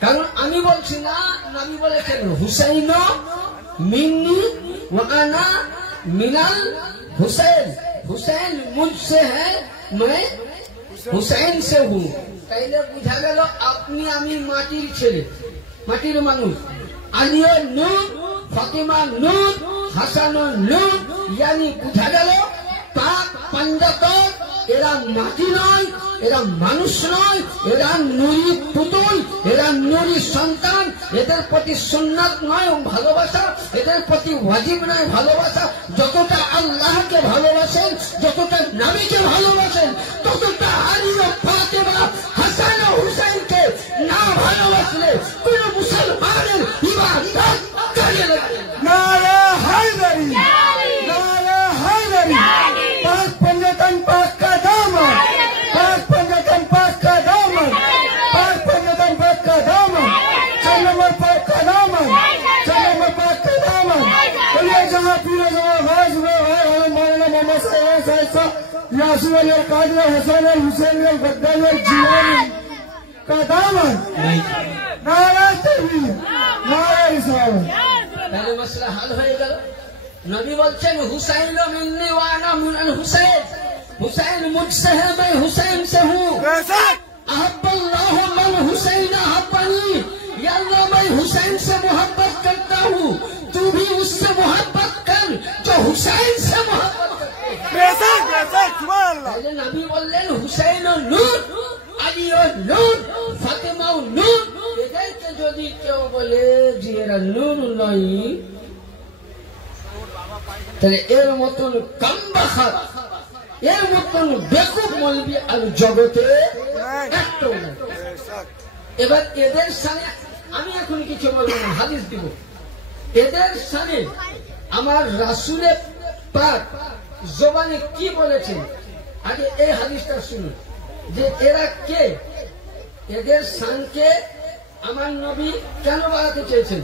কারণ আমি বলছি না, নবী বলেছেন হুসাইন মিন্নি ওয়া আনা মিনাল হুসাইন, হুসাইন মুঝসে হ্যায় मैं হুসাইন से हूँ। তাইলে বুঝা গেল আপনি আমি মাটির ছেলে, মাটির মানুষ। আলিও নূর, ফাতিমা নূর, হাসান নূর, ইয়ানি বুঝা গেল পাক পাঞ্জাতন এরা মাটি নয়, এরা মানুষ নয়, এরা নুরি পুতুল, এরা নুরি সন্তান। এদের প্রতি সুন্নাত নয় ভালোবাসা, এদের প্রতি ওয়াজিব নয় ভালোবাসা। যতটা আল্লাহকে ভালোবাসেন, যতটা নবীকে ভালোবাসেন, ততটা আলী ও ফাতেমা, হাসান ও হুসাইনকে না ভালোবাসলে কোন মুসলমানের ইবাদত কাজে লাগে না। নারে হায়দারি, নারে হায়দারি। পাক पंजतन पाक का दामन, पाक पंजतन पाक का दामन, पाक पंजतन पाक का दामन, चलम पाक का दामन, चलम पाक का दामन। बोलिए जहाँ पीरे जहाँ भाज में है मौलाना मोहम्मद साहब यासीन अल कादरी हसन अल हुसैन अल बद्दान अल जीलानी का दामन। नारे तकबीर, नारे रिसालत। তাহলে মশলা হাল হয়ে গেল। নবী বলছেন হুসাইন মিন্নি ওয়া আনা মিনাল হুসাইন, হুসাইন মুঝসে है मैं हुसैन से हूँ। अहब्बल्लाहु मन हुसैन अहब्बनी, या अल्लाह मैं हुसैन से मोहब्बत करता हूँ, तू भी उससे मोहब्बत कर जो हुसैन से मोहब्बत करते हैं। बेशक बेशक सुभान अल्लाह। তাহলে নবী বললেন হুসাইন নূর, আলী নূর, ফাতেমা নূর। এদেরকে যদি কেউ বলে যে এরা নূর নয়, তাহলে এর মতন কামবাখাত, এর মতন বেকুব মৌলবি আর জগতে একটাও নাই। এবার এদের সামনে আমি এখন কিছু বলবো না, হাদিস দিব। এদের সামনে আমার রাসূলের পাক জবানে কি বলেছেন, আগে এই হাদিসটা শুনুন যে এরা কে, এদের শানকে আমার নবী কেন বাড়াতে চেয়েছেন।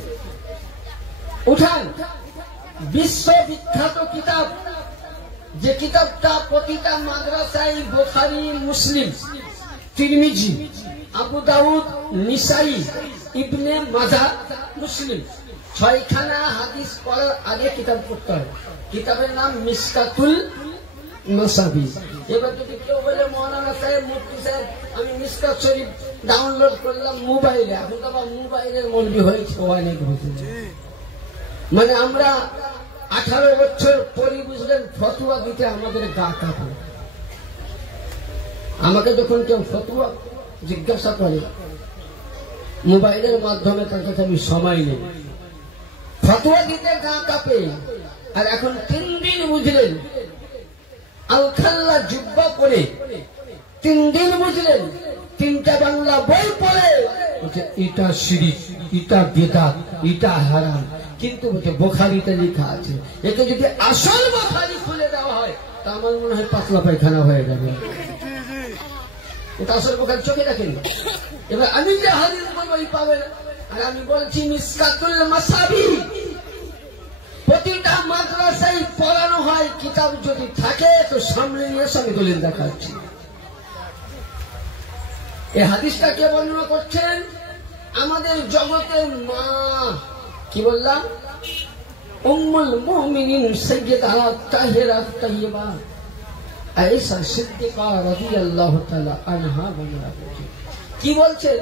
উঠান বিশ্ববিখ্যাত কিতাব, যে কিতাবটা প্রতিটা মাদ্রাসায় বুখারী, মুসলিম, তিরমিজি, আবু দাউদ, নিসাই, ইবনে মাজাহ, মুসলিম, 6খানা হাদিস পড়ার আগে কিতাব পড়তে হয়। কিতাবের নাম মিশকাতুল মাসাবি। এবার যদি কেউ বলে মৌলানা সাহেব, মুফতি সাহেব, আমি মিশকাত শরীফ ডাউনলোড করলাম মোবাইলে, এখন তো আবার মোবাইলের মৌলবি হয়েছে অনেক বুঝলেন। মানে আমরা 18 বছর পরে বুঝলেন ফতোয়া দিতে আমাদের গা কাঁপে। আমাকে যখন কেউ ফতোয়া জিজ্ঞাসা করে মোবাইলের মাধ্যমে, তার কাছে আমি সময় নেই, ফতোয়া দিতে গা কাঁপে। আর এখন 3 দিন বুঝলেন আলখাল্লা জুব্বা পরে, 3 দিন বুঝলেন 3টা বাংলা বই পড়ে এটা শিরিক, এটা বিদআত, এটা হারাম, কিন্তু বলছে বুখারীতে লেখা আছে। একে যদি আসল বুখারী খুলে দেওয়া হয় তা আমার মনে হয় পাতলা পায়খানা হয়ে যাবে। এটা আসল বুখারী চোখে দেখেন। এবার আমি যে হাদিস বলবো এই পাবে না। আর আমি বলছি মিশকাতুল মাসাবি প্রতিটা মাদ্রাসায় পড়ানো হয়। কিতাব যদি থাকে তো সামনে নিয়ে আমি দলিল দেখাচ্ছি। এই হাদিসটা কে বর্ণনা করছেন? আমাদের জগতের মা, কি বললাম, উম্মুল মুমিনিন সাইয়্যিদা তাহিরা তাইয়্যিবা আয়েশা সিদ্দিকা রাদিয়াল্লাহু তাআলা আনহা বর্ণনা করছেন। কি বলছেন?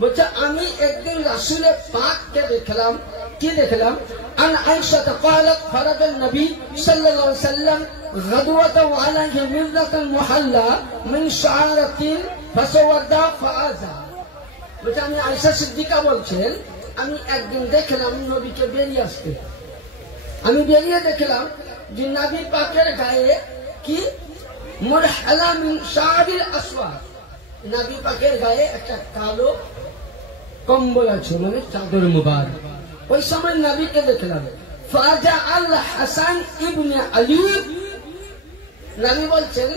বলছে আমি একদিন রাসূলের পাককে দেখলাম। কি দেখলাম? আন আয়েশা قالت فرض النبي صلى الله عليه وسلم غدوة وعليه مرة محلى من شعرة فسود فآذى। বলছে আমি আয়েশা সিদ্দিকা বলছেন আমি একদিন দেখলাম নবীকে বেরিয়ে আসতে। আমি বেরিয়ে দেখলাম যে নবী পাকের গায়ে কি মুরহালা মিন শাআরিল আসওয়াদ, নবী পাকের গায়ে একটা কালো কম্বল আছে, মানে চাদর মুবারক। ওই সময় নবীকে দেখলাম। ফাজা আল হাসান ইবনে আলী, নবী বলছেন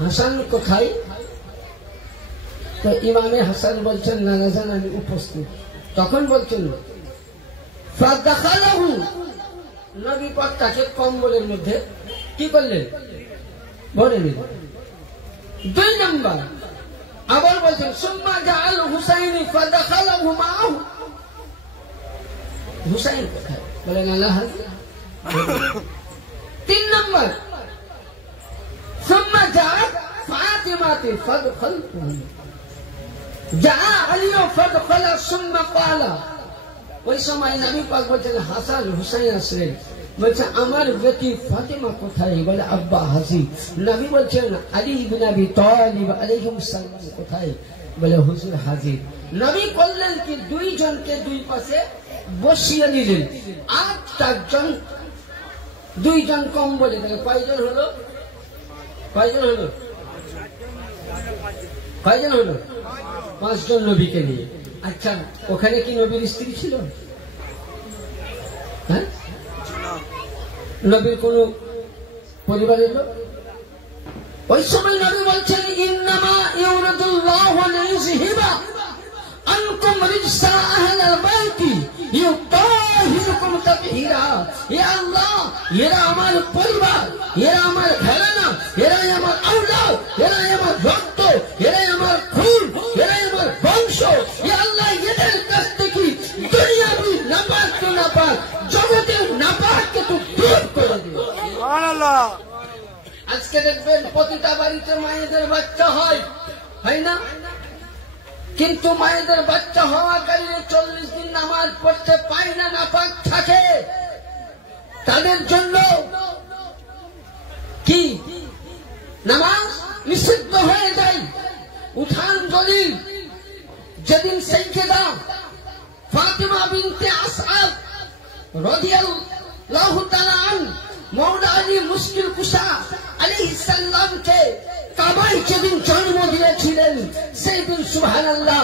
হাসান কোথায়? তো ইমামে হাসান বলছেন নানা জান আমি উপস্থিত। তখন বলছেন ফাদাখালাহু, নবী পাক তাকে কম্বলের মধ্যে কি করলেন ভরে নিলেন। 2 নম্বর আবার বলছেন সুম্মা জাআল হুসাইনি ফাদাখালাহু মাআহু, হুসাইন কোথায় বলে নানা হাজি। 3 নম্বর সুম্মা জাআত ফাতিমাতি ফাদখালহু, জাআ আলী ফাদখালা সুম্মা ক্বালা, ওই সময় নবী পাক বলছেন হাসান হুসাইন আসলেন, বলছে আমার বেটি ফাতিমা কোথায় বলে আব্বা হাজির। নবী বলছেন আলী ইবনে আবি তালিব আলাইহিস সালাম কোথায় বলে হুজুর হাজির। নবী করলেন কি 2 জনকে 2 পাশে বসিয়ে নিলেন, 8 জন, 2 জন কম বলে তাহলে কয়জন হলো? কয়জন হলো? কয়জন হলো? 5 জন নবীকে নিয়ে। আচ্ছা ওখানে কি নবীর স্ত্রী ছিল? হ্যাঁ, নবীর কোন পরিবারের লোক? ওই সময় নবী বলছেন ইন্নামা ইউরিদুল্লাহু লিইয়ুযহিবা আনকুম রিজসা আহলাল বাইতি ইউতাহিরুকুম তাতহীরা। ইয়া আল্লাহ, এরা আমার পরিবার, এরা আমার ঘরানা, এরাই আমার আওলাদ, এরাই আমার রক্ত, এরাই আমার খুন, এরাই আমার বংশ। ইয়া আল্লাহ, এদের কাছ থেকে দুনিয়াবি নাপাক তো নাপাক, জগতের নাপাককে তো দূর করে দিও। সুবহানাল্লাহ। আজকে দেখবেন প্রতিটা বাড়িতে মায়েদের বাচ্চা হয়, হয় না? কিন্তু মায়েদের বাচ্চা হওয়াকালীন 40 দিন নামাজ পড়তে পায় না, নাপাক থাকে। তাদের জন্য কি নামাজ নিষিদ্ধ হয়ে যায়। উঠান দলিল, যেদিন সাইয়েদা ফাতিমা বিনতে আসআদ রাদিয়াল্লাহু তাআলা আনহা মওলা আলী মুশকিল কুশা আলাইহিস সালামকে কাবায় যেদিন জন্ম দিয়েছিলেন, সেই দিন সুবহানাল্লাহ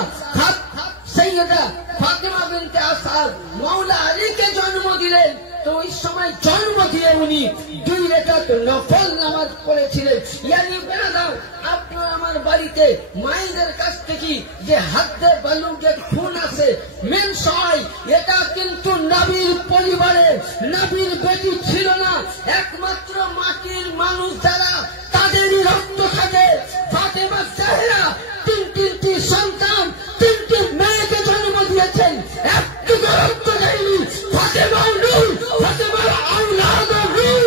সাইয়েদা ফাতিমা বিনতে আসআদ মওলা আলীকে জন্ম দিলেন। তো ওই সময় জন্ম দিয়ে উনি 2 রাকাত নফল নামাজ পড়েছিলেন। ইয়ানি বেরাদার, আপনার আমার বাড়িতে মায়েদের কাছ থেকে যে হাতে বালুকের খুন আছে, মেন্স হয়, এটা কিন্তু নবীর পরিবারে নবীর বেটি ছিল না। একমাত্র মাটির মানুষ যারা, তাদেরই রক্ত থাকে। ফাতেমা জাহরা 3টি সন্তান, 3টি মেয়েকে জন্ম দিয়েছেন, একটু রক্ত দেয়নি। ফাতেমা নূর, ফাতেমার আওলাদ নূর।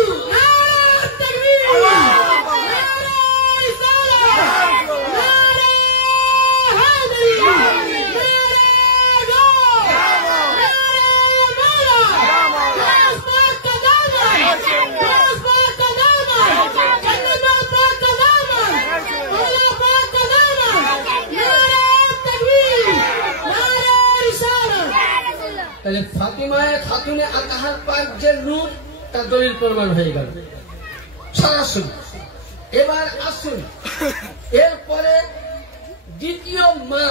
তাহলে ফাতিমায়ে খাতুনে আতাহার পাক যে নূর, তার দলিল প্রমাণ হয়ে গেল সরাসরি। এবার আসুন, এরপরে দ্বিতীয় মা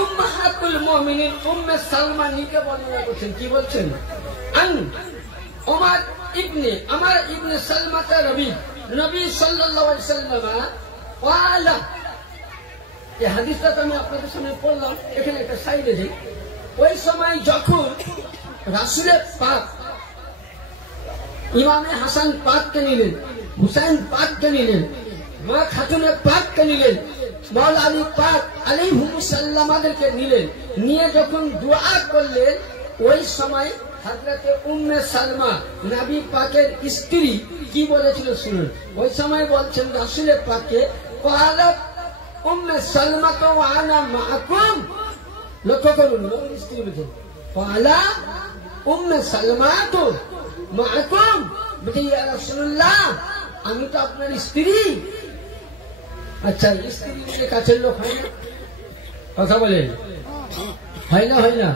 উম্মাহাতুল মুমিনিন উম্মে সালমা নিকে বর্ণনা করছেন। কি বলছেন? আমার ইবনে সালমাতা নবী সাল্লাল্লাহু আলাইহি ওয়াসাল্লাম ওয়ালা, এই হাদিসটা আমি আপনাদের সামনে পড়লাম, এখানে একটা সাইডে যাই। ওই সময় যখন রাসূলের পাক ইমামে হাসান পাককে নিলেন, হুসাইন পাককে নিলেন, মা খাতুনে পাককে নিলেন, মওলা আলী পাক আলাইহিস সালামকে নিলেন, নিয়ে যখন দোয়া করলেন, ওই সময় হযরতে উম্মে সালমা নবী পাকের স্ত্রী কি বলেছিল শুনুন। ওই সময় বলছেন রাসূলের পাককে ক্বালাত উম্মে সালমা তো আনা মাআকুম, লক্ষ্য করুন নবীর স্ত্রী বলেছেন ক্বালা উম্মে সালমা তো মাআকুম, বলে ইয়া রাসূলুল্লাহ আমি তো আপনার স্ত্রী। আচ্ছা, স্ত্রী বলে কাছের লোক হয় না? কথা বলেন, হয় না? হয় না?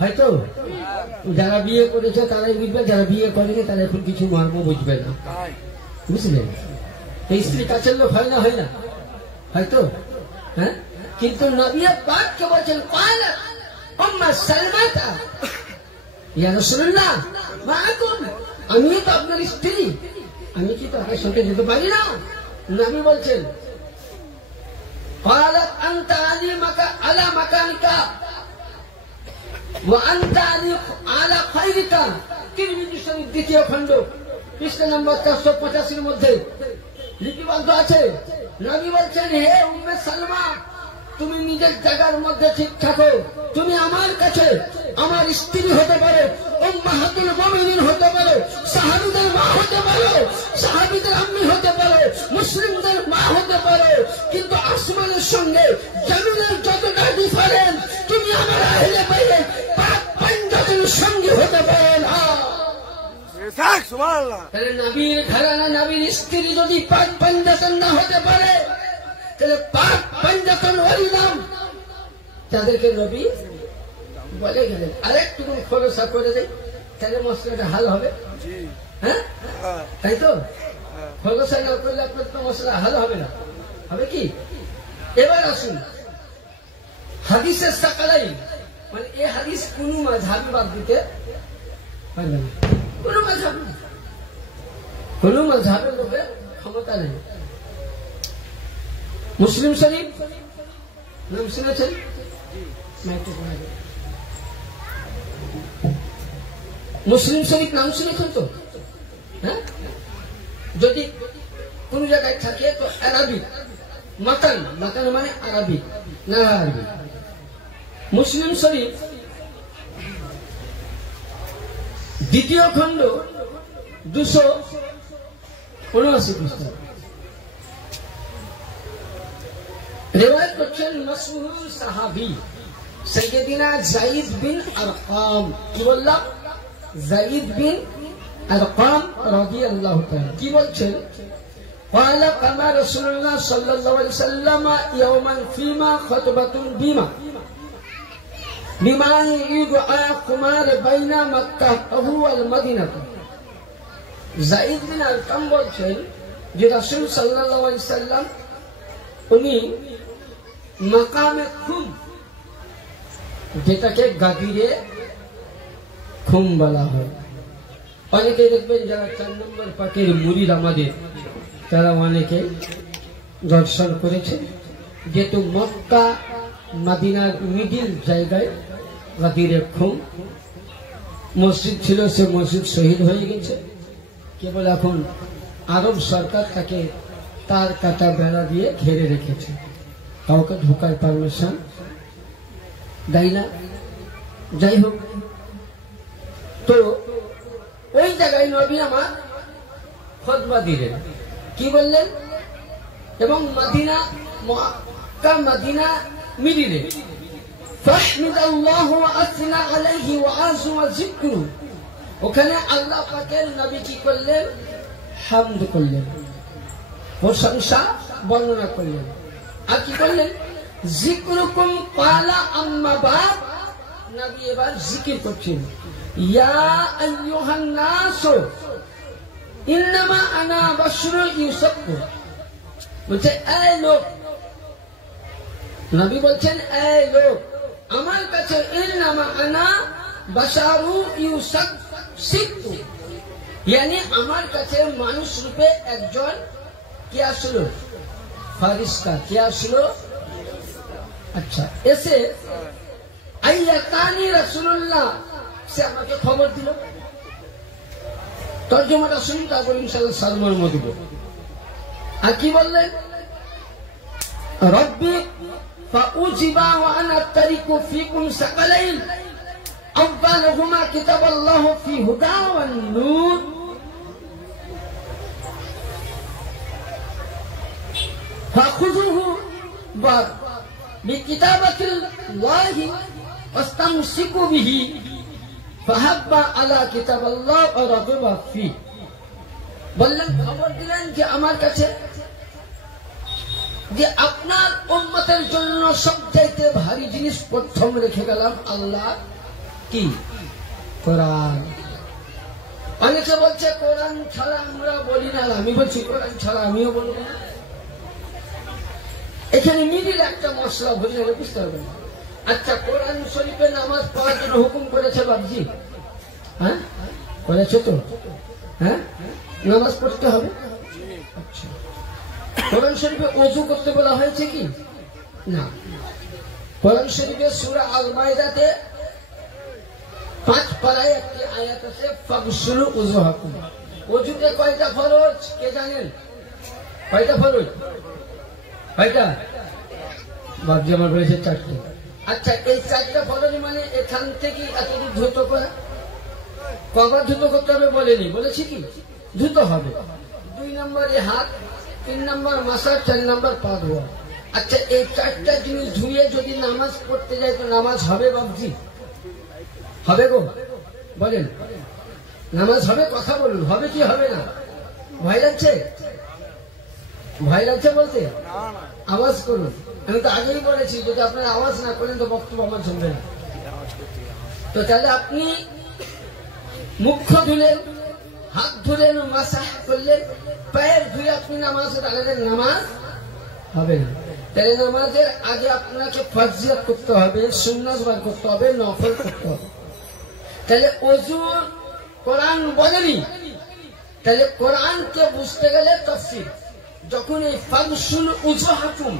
হয়তো যারা বিয়ে করেছে তারাই বুঝবে, যারা বিয়ে করেনি তারা এখন কিছু মর্ম বুঝবে না, বুঝলেন? এই স্ত্রী কাছের লোক হয় না? হয় না? হয়তো, হ্যাঁ। কিন্তু নবী পাককে বলছেন ক্বালা উম্মে সালমাতা ইয়া রাসূলুল্লাহ মাআকুম, আমি তো আপনার স্ত্রী, আমি কি তো আপনার সঙ্গে যেতে পারি না? নবী বলছেন قالت أنت على مكانك وأنت على خيرك তিরমিজি শরীফ দ্বিতীয় খণ্ড পৃষ্ঠা নম্বর 485 মধ্যে লিপিবদ্ধ আছে নবী বলছেন হে উম্মে সালমা তুমি নিজের জায়গার মধ্যে ঠিক থাকো তুমি আমার কাছে আমার স্ত্রী হতে পারো উম্মাহাতুল মুমিনিন হতে পারো সাহাবীদের মা হতে পারো সাহাবীদের আম্মি হতে পারো মুসলিমদের মা হতে পারো কিন্তু আসমানের সঙ্গে জমিনের যতটা ডিফারেন্স তুমি আমার আহলে বাইতের পাক পাঞ্জাতের সঙ্গে হতে পারো না সুবহানাল্লাহ তাহলে নবীর ঘরানা নবীর স্ত্রী যদি পাক পাঞ্জাতন না হতে পারে তাহলে পাক পাঞ্জাতন ওই নাম যাদেরকে নবী বলে গেলেন আরেকটু খোলসা করে দেয় তাহলে মশলাটা হাল হবে হ্যাঁ তাই তো খোলসা না করলে আপনার তো মশলা হাল হবে না হবে কি এবার আসুন হাদিসের সাকালাই মানে এই হাদিস কোন মাযহাবী বাদ দিতে পারবে না কোন মাযহাবের লোকের ক্ষমতা নেই মুসলিম শরীফ নাম শুনেছেন মুসলিম শরীফ নাম শুনেছেন তো হ্যাঁ যদি কোন জায়গায় থাকে তো আরবি মাতান মাতান মানে আরবি না আরবি মুসলিম শরীফ দ্বিতীয় খণ্ড 279 পৃষ্ঠা রিওয়ায়াত করছেন মাশহুর সাহাবী সাইয়্যিদিনা যায়েদ বিন আরকাম কি বললাম যায়েদ বিন আরকাম রাদিয়াল্লাহু তাআলা কি বলছেন قال قام رسول الله صلى الله عليه وسلم يوما فيما خطبة بما يدعى قمار بين مكة والمدينة যায়েদ বিন আরকাম বলছেন যে রাসূল সাল্লাল্লাহু আলাইহি সাল্লাম উনি মাকামে খুম যেটাকে গাদিরে খুম বলা হয় অনেকে দেখবেন যারা 4 নম্বর পাকের মুরিদ আমাদের তারা অনেকে দর্শন করেছে যেহেতু মক্কা মদিনার মিডিল জায়গায় গাদিরে খুম মসজিদ ছিল সে মসজিদ শহীদ হয়ে গেছে কেবল এখন আরব সরকার তাকে তার কাটা বেড়া দিয়ে ঘিরে রেখেছে কাউকে ঢোকার পারমিশন দেয় না যাই হোক তো ওই জায়গায় নবী আমার খুতবা দিলেন কি বললেন এবং মদিনা মক্কা মদিনা মিডিলে ফাহমিদাল্লাহু ওয়া আসনা আলাইহি ওয়া আযু ওয়া যিকরু ওখানে আল্লাহ পাকের নবী কি করলেন হামদ করলেন প্রশংসা বর্ণনা করলেন আর কি করলেন যিকরুকুম ক্বালা আম্মা বাদ নবী এবার জিকির করছেন ইয়া আইয়ুহান নাস ইন্নামা আনা বাশরুন ইউসাফু বলছে এই লোক নবী বলছেন এই লোক আমার কাছে ইন্নামা আনা বাশারু ইউসাফু यानी আমার কাছে মানুষ রূপে একজন কি আসলো ফারিস্তা কি আসলো আচ্ছা এসে আইয়াতানি রাসূলুল্লাহ সে আমাকে খবর দিল তরজমাটা শুনি তারপর ইনশাআল্লাহ সালমার মধ্যে দিব আর কি বললেন রব্বি ফাউজিবা ওয়া আনা তারিকু ফিকুম সাকালাইন আওয়ালহুমা কিতাবাল্লাহু ফি হুদা ওয়ান নূর فخذوه بكتابة الله واستمسكوا به فحب على كتاب الله ورغب فيه বললেন খবর দিলেন যে আমার কাছে যে আপনার উম্মতের জন্য সবচাইতে ভারী জিনিস প্রথম রেখে গেলাম আল্লাহ কি কোরআন অনেকে বলছে কোরআন ছাড়া আমরা বলি না আমি বলছি কোরআন ছাড়া আমিও বলবো না এখানে মিডিল একটা মশলা বুঝে গেলে বুঝতে হবে আচ্ছা কোরআন শরীফে নামাজ পড়ার জন্য হুকুম করেছে বাবজি হ্যাঁ করেছে তো হ্যাঁ নামাজ পড়তে হবে আচ্ছা কোরআন শরীফে ওযু করতে বলা হয়েছে কি না, কোরআন শরীফের সূরা আল মাইদাতে 5 পারায় একটি আয়াত আছে, ফাগসুলু উজুহাকুম। ওযুতে কয়টা ফরজ কে জানেন? কয়টা ফরজ? কয়টা? বাবজি আমার বলেছে 4টে। আচ্ছা, এই 4টা ফরজ মানে এখান থেকে এতদূর দ্রুত করা। কবার দ্রুত করতে হবে বলেনি, বলেছি কি দ্রুত হবে। 2 নম্বরে হাত, 3 নম্বর মাসা, 4 নম্বর পা ধোয়া। আচ্ছা, এই 4টা জিনিস ধুয়ে যদি নামাজ পড়তে যায় তো নামাজ হবে বাবজি? হবে গো? বলেন, নামাজ হবে? কথা বলুন, হবে কি হবে না? ভয় লাগছে? ভয় লাগছে বলতে? আওয়াজ করুন। আমি তো আগেই বলেছি যদি আপনারা আওয়াজ না করেন তো বক্তব্য আমার শুনবে না। তো তাহলে আপনি মুখ ধুলেন, হাত ধুলেন, মাসাহ করলেন, পায়ের ধুয়ে আপনি নামাজে দাঁড়ালেন, নামাজ হবে না। তাহলে নামাজের আগে আপনাকে ফরজিয়াত করতে হবে, সুন্নাত বার করতে হবে, নফল করতে হবে। তাহলে ওযু কোরআন বলেনি, তাহলে কোরআনকে বুঝতে গেলে তাফসীর। যখন এই ফাগসুল উজুহাকুম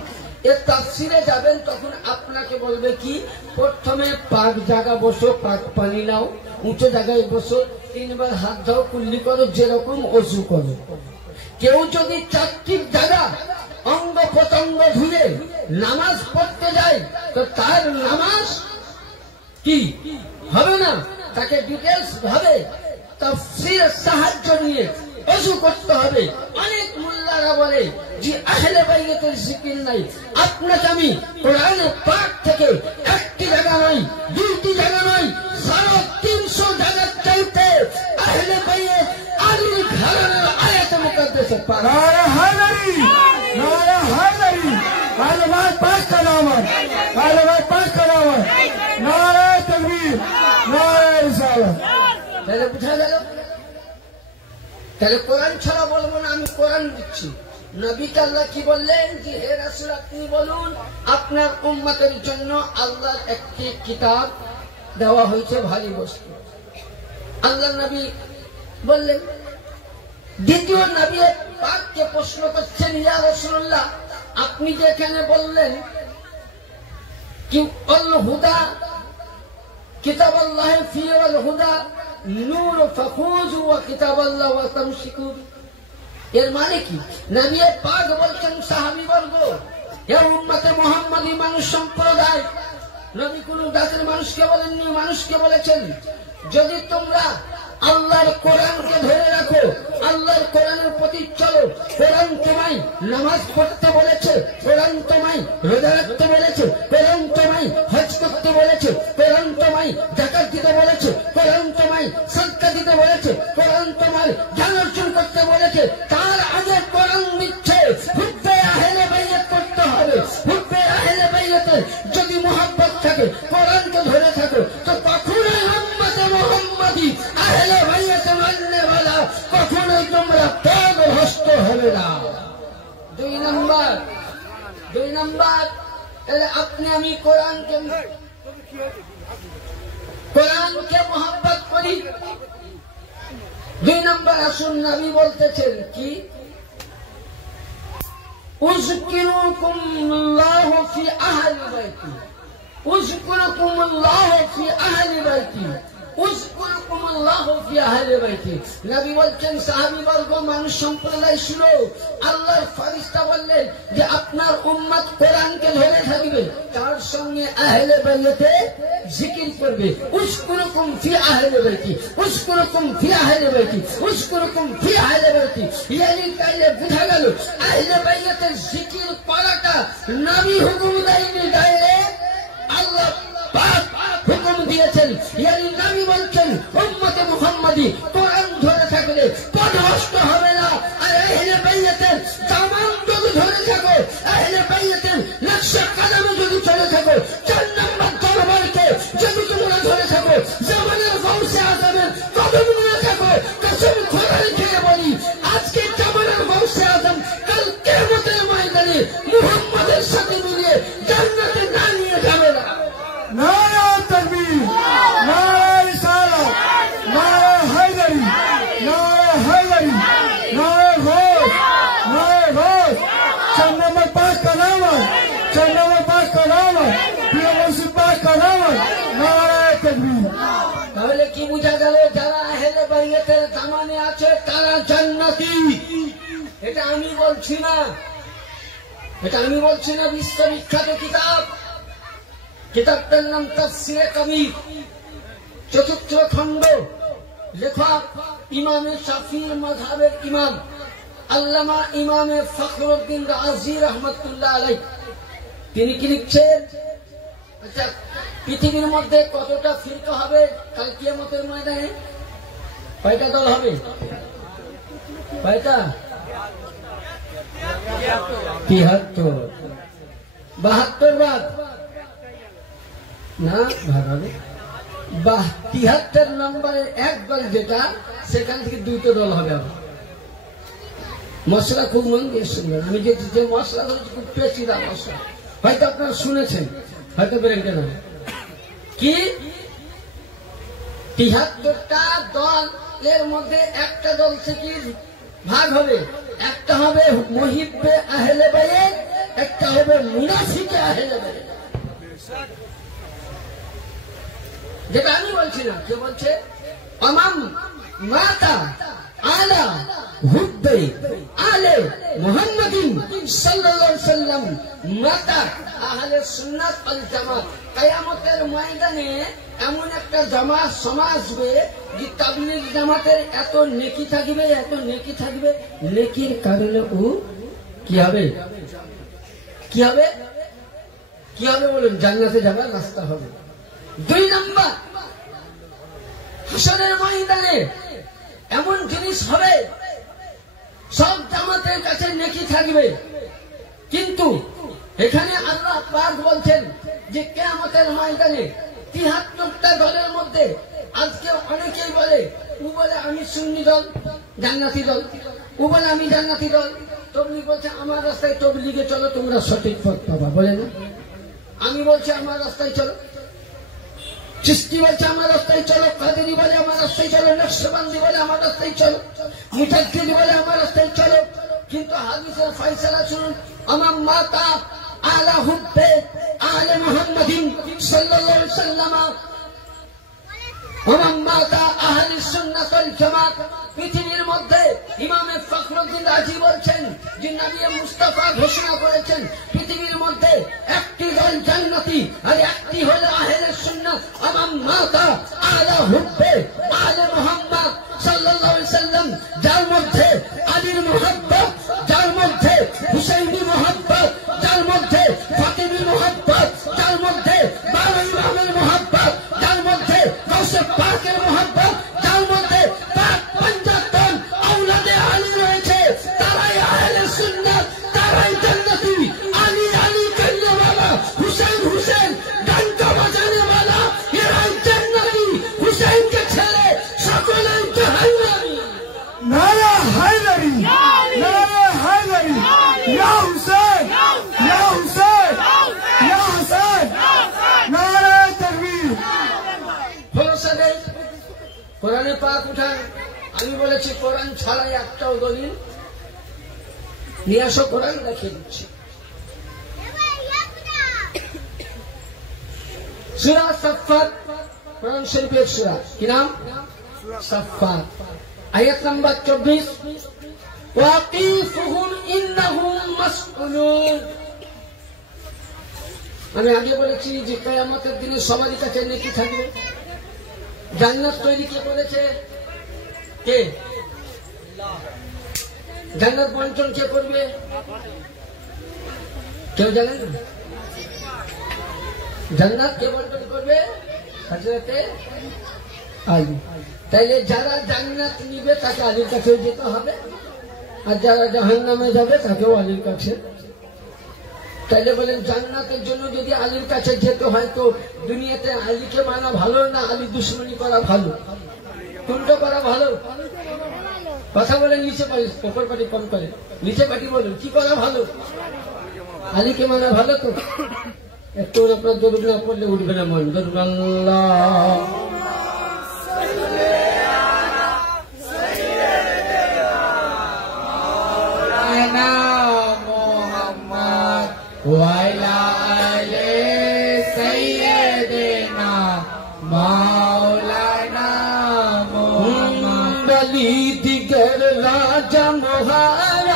এর তাফসীরে যাবেন তখন আপনাকে বলবে কি, প্রথমে পাক জায়গা বসো, পাক পানি নাও, উঁচু জায়গায় বসো, 3 বার হাত দাও, কুল্লি করো, যেরকম ওযু করো। কেউ যদি 4টি জায়গা অঙ্গ প্রত্যঙ্গ ধুয়ে নামাজ পড়তে যায় তো তার নামাজ কি হবে না। তাকে ডিটেলস ভাবে তাফসীরের সাহায্য নিয়ে ওযু করতে হবে। অনেক মুল্লারা বলে যে আহলে বাইতের জিকির নাই। আপনাকে আমি কোরআনে পাক থেকে 1টি জায়গা নয়, 2টি জায়গা নয়, 350 জায়গার চাইতে আহলে বাইত আলী ঘরানার আয়াতে মুকদ্দাসে পাক। नारा हैदरी, नारा हैदरी, आले भाई पाक का नाम है, आले भाई पाक का नाम है, नारा तकबीर, नारा रिसालत। তাহলে বুঝা গেল? তাহলে কোরআন ছাড়া বলবো না, আমি কোরআন দিচ্ছি। নবীকে আল্লাহ কি বললেন যে হে রাসূল আপনি বলুন আপনার উম্মতের জন্য আল্লাহর একটি কিতাব দেওয়া হয়েছে, ভারী বস্তু। আল্লাহ নবী বললেন। দ্বিতীয় নবী পাককে প্রশ্ন করছেন, ইয়া রাসূলুল্লাহ আপনি যে এখানে বললেন কি আল হুদা কিতাবাল্লাহি ফি ওয়াল হুদা নূর ফাখুযু ওয়া কিতাবাল্লাহি ওয়া তামসিকু, এর মানে কি? নবী পাক বলছেন সাহাবীবর্গ, হে উম্মতে মুহাম্মাদী মানুষ সম্প্রদায়, নবী কোন জাতির মানুষকে বলেননি, মানুষকে বলেছেন যদি তোমরা আল্লাহর কোরআনকে ধরে রাখো, আল্লাহর কোরআনের প্রতি চলো, কোরআন তোমায় নামাজ পড়তে বলেছে, কোরআন তোমায় রোজা রাখতে বলেছে, কোরআন তোমায় হজ করতে বলেছে, কোরআন তোমায় যাকাত দিতে বলেছে, কোরআন তোমায় সাদকা দিতে বলেছে, কোরআন তোমায় জ্ঞান অর্জন করতে বলেছে, তার আগে কোরআন দিচ্ছে হুব্বে আহলে বাইত করতে হবে। হুব্বে আহলে বাইতের যদি মুহাব্বত থাকে, কোরআনকে ধরে থাকো, তো কখনোই উম্মতে মুহাম্মাদী আহলে বাইত মাননে वाला কখনোই তোমরা পথভ্রষ্ট হবে না। 2 নম্বর আপনি আমি কোরআনকে মোহাব্বত করি। 2 নম্বর আসুন নবী বলতেছেন কি, উযকুরুকুমুল্লাহু ফি আহলি বাইতি, উযকুরুকুমুল্লাহু ফি আহলি বাইতি, উযকুরুকুমুল্লাহু ফি আহলি বাইতি। নবী বলছেন সাহাবীবর্গ মানুষ সম্প্রদায় শুনো, আল্লাহর ফেরেশতা বললেন যে আপনার উম্মত কোরআনকে ধরে থাকবে, তার সঙ্গে আহলে বাইতে জিকির করবে। উযকুরুকুম ফি আহলি বাইতি, উযকুরুকুম ফি আহলি বাইতি, উযকুরুকুম ফি আহলি বাইতি। ইয়ানি তাইলে বুঝা গেল আহলে বাইতের জিকির করাটা নবী হুকুম দেয়নি, ডাইরেক্ট আল্লাহ পাক হুকুম দিয়েছেন। ইয়ানি নবী বলছেন উম্মতে মুহাম্মাদী কোরআন ধরে থাকলে পথভ্রষ্ট হবে না। আর আহলে বাইতের দামান যদি ধরে থাকো, আহলে বাইতের নকশা কদমে যদি চলে থাকো, 4 নম্বর দরবারকে যদি তোমরা ধরে থাকো, জামানের গৌসে আযমের কদম নিয়ে থাকো, কসম খোদার খেয়ে বলি আজকে জামানের গৌসে আযম কাল কিয়ামতের ময়দানে মুহাম্মাদের সাথে মিলে জান্নাতে না নিয়ে যাবে না। नारा तकबीर, नारा रिसालत, नारा हैदरी, नारा हैदरी, नारा घोष, नारा घोष। 4 नंबर पाक का नाम है, 4 नंबर पाक বোঝা গেল যারা আহলে বাইতের দামানে আছে তারা জান্নাতি। এটা আমি বলছি না, এটা আমি বলছি না, বিশ্ববিখ্যাত কিতাব। কিতাবটার নাম তাফসিরে কবির, ৪র্থ খণ্ড, লেখক ইমামে শাফিঈ মাযহাবের ইমাম আল্লামা ইমামে ফখরুদ্দিন রাজি রহমাতুল্লাহ আলাইহি। তিনি কি লিখছেন? আচ্ছা, পৃথিবীর মধ্যে কতটা ফিরকা হবে কাল কিয়ামতের ময়দানে? কয়টা দল হবে? কয়টা? ৭৩, ৭২ ভাগ না, ভাগ হবে ৭৩ নম্বরের এক দল, যেটা সেখান থেকে 2টো দল হবে। মশলা খুব মন দিয়ে শুনবেন, আমি যে মশলা বলছি খুব পেঁচিদা মশলা, হয়তো আপনারা শুনেছেন, হয়তো বেরেন্টে না। কি ৭৩টা দলের মধ্যে একটা দল থেকে ভাগ হবে, একটা হবে মুহিব্বে আহলে বাইত, একটা হবে মুনাফিকে আহলে বাইত। যেটা আমি বলছি না, কে বলছে? আমাম মাতা আলা হুব্বে আলে মুহাম্মাদিন সাল্লাল্লাহু আলাইহি ওয়াসাল্লাম মাতা আহলে সুন্নাত ওয়াল জামাত। কিয়ামতের ময়দানে এমন একটা জামাত সমাজ আসবে যে তাবলীগ জামাতের এত নেকি থাকবে, এত নেকি থাকবে, নেকির কারণে ও কি হবে? কি হবে? কি হবে বলুন? জান্নাতে যাবার রাস্তা হবে। 2 নম্বর, হাসরের ময়দানে এমন জিনিস হবে, সব জামাতের কাছে নেকি থাকবে, কিন্তু এখানে আল্লাহ পাক বলছেন যে কিয়ামতের ময়দানে ৭৩টা দলের মধ্যে আজকে অনেকেই বলে, ও বলে আমি সুন্নি দল, জান্নাতি দল, ও বলে আমি জান্নাতি দল। তবলিগ বলছে আমার রাস্তায় তবলিগে চলো, তোমরা সঠিক পথ পাবা, বলে না? আমি বলছি আমার রাস্তায় চলো, চিশতি বলছে আমার রাস্তায় চলো, কাদেরি বলে আমার রাস্তায় চলো, নকশবন্দি বলে আমার রাস্তায় চলো, মুজাদ্দিদ বলে আমার রাস্তায় চলো। কিন্তু হাদিসের ফয়সালা শুনুন, আমার মাতা আলা হুব্বে আলে মুহাম্মাদিন সাল্লাল্লাহু আলাইহি ওয়াসাল্লাম, আমার মাতা আহলে সুন্নাত ওয়াল জামাত। পৃথিবীর মধ্যে ইমামে ফখরুদ্দিন রাজি বলছেন যে নবী মুস্তাফা ঘোষণা করেছেন পৃথিবীর মধ্যে একটি দল জান্নাতি আর একটি হলো আহলে সুন্নাত। আমার মাতা আলা হুব্বে আলে মুহাম্মদ সাল্লাল্লাহু আলাইহি ওয়াসাল্লাম, যার মধ্যে আলীর মুহাব্বত, যার মধ্যে হুসাইনি মুহাব্বত, যার মধ্যে ফাতিমি মুহাব্বত, যার মধ্যে 12 ইমামের মুহাব্বত, যার মধ্যে গাউসে পাকের মুহাব্বত, যার মধ্যে পাক পঞ্জাতন আওলাদে আলী রয়েছে, তারাই আহলে সুন্নাত, তারাই জান্নাতি। আলী আলী কান্না वाला, হুসাইন হুসাইন ডান্ডা বাজানে वाला, এরাই জান্নাতি। হুসাইনকে ছেড়ে সকলেই জাহান্নামী। নারা হায়দারি, নারা হায়দারি, ইয়া হুসেন, ইয়া হুসেন, ইয়া হাসান, নারা তাকবীর। ভরসা নেই, কোরআনে পাক উঠান। আমি বলেছি কোরআন ছাড়াই একটাও দলিল নিয়ে আসো, কোরআন দেখিয়ে দিচ্ছি। সূরা সাফফাত, কোরআন শরীফের সূরা, কি নাম? সাফফাত, আয়াত নাম্বার 24, ওয়াকিফুহুম ইন্নাহুম মাসউলুন। আমি আগে বলেছি যে কিয়ামতের দিনে সবারই কাছে নেকি থাকবে। জান্নাত তৈরি কে করেছে? কে? জান্নাত বন্টন কে করবে? কেউ জানেন না? জান্নাত কে বন্টন করবে? হযরতে আলী। তাইলে যারা জান্নাত নিবে তাকে আলীর কাছে যেতে হবে, আর যারা জাহান্নামে যাবে তাকেও আলীর কাছে। তাইলে বলেন জান্নাতের জন্য যদি আলীর কাছে যেতে হয় তো দুনিয়াতে আলীকে মানা ভালো না আলী দুশ্মনী করা ভালো? কোনটা করা ভালো? কথা বলে নিচে পারি, ওপর পাটি কম করে, নিচে পাটি বলুন কি করা ভালো? আলীকে মানা ভালো তো? একটু আপনার দরুদ না পড়লে উঠবে না মন। দরুদ আল্লাহ ওয়াইলা আলে সাইয়্যিদিনা মাওলানা वली दिगर राजा महाराज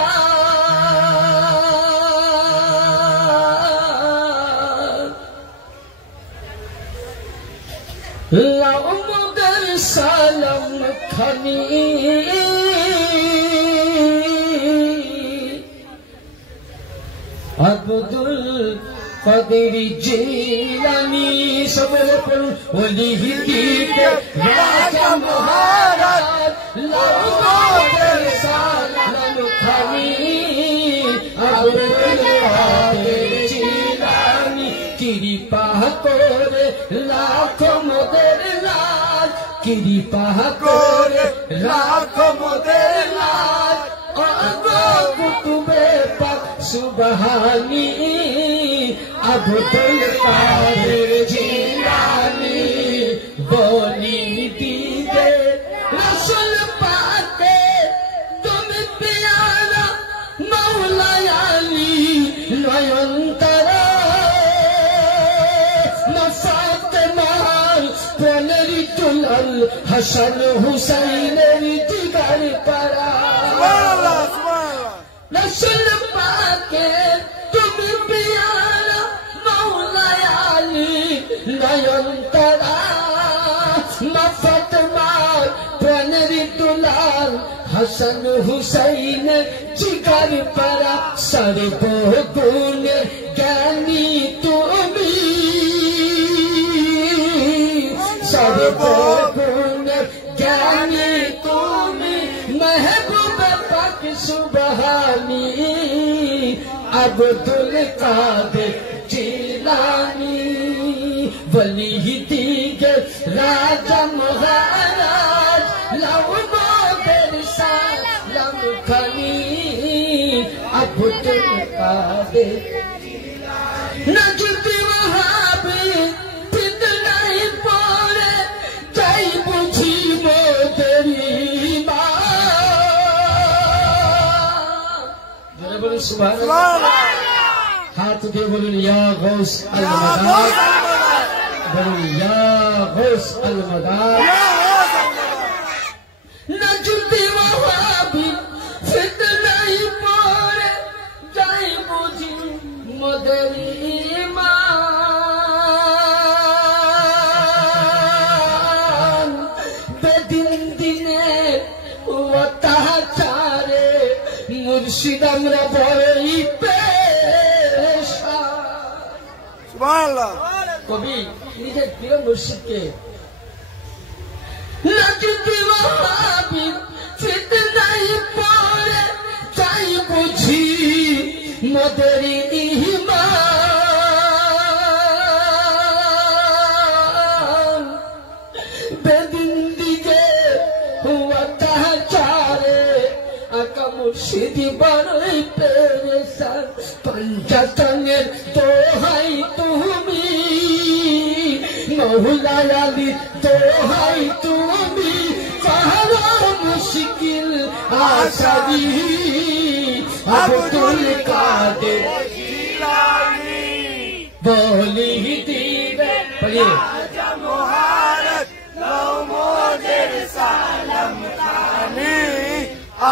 लाओ मगर सालम खनी अब्दुल कदर जिलानी सब वली दिगर राजा महाराज लाओ मगर सालम खनी अब्दुल कदर जिलानी कृपा करे लाखो मोদের লাজ कृपा करे लाखो मोদের লাজ अगो कुतुबे पाक सुबहानी अब्दुल कादिर जिलानी बोली दीदे रसूल पाके तुम प्यारा मौला अली नयनतारा हसन हुसैन दिगर परा रसूल पाके तुम प्यारा मौला अली नयनतारा फातिमा प्रणरी दुलाल हसन हुसैन जिगर परा सर्वगुण ज्ञानी तुमी सर्वगुण ज्ञानी तुमी महबूब पाक सुबहानी अब्दुल कादिर जिलानी वली दिगर राजा महाराज लाओ मगर सालम खनी अब्दुल कादिर नजदी वहाबी हाथ दे बोलूं या गौस अल मदाद बोलूं या गौस अल मदाद नजदी वहाबी फितना ही पड़े जाई बुझी मोদের ईमान बेदिन दिने অত্যাচারে মুর্শিদ আমরা বড়ই পেশা সুবহানাল্লাহ কবি নিজের প্রিয় মুর্শিদকে নজদি ওয়াহাবি ফিতনায় পড়ে চাই বুঝি মোদের ঈমান বেদিন দিকে অত্যাচারে আকা মুর্শিদ বড়ই পেরেশান পঞ্চতনের দোহাই তুমি মৌলা আলী দোহাই তুমি পাহাড় মুশকিল আসাদি আব্দুল কাদের জিলানী বলি দিবে পড়িয়ে রাজা মহারাজ লাও মোদের সালাম খানি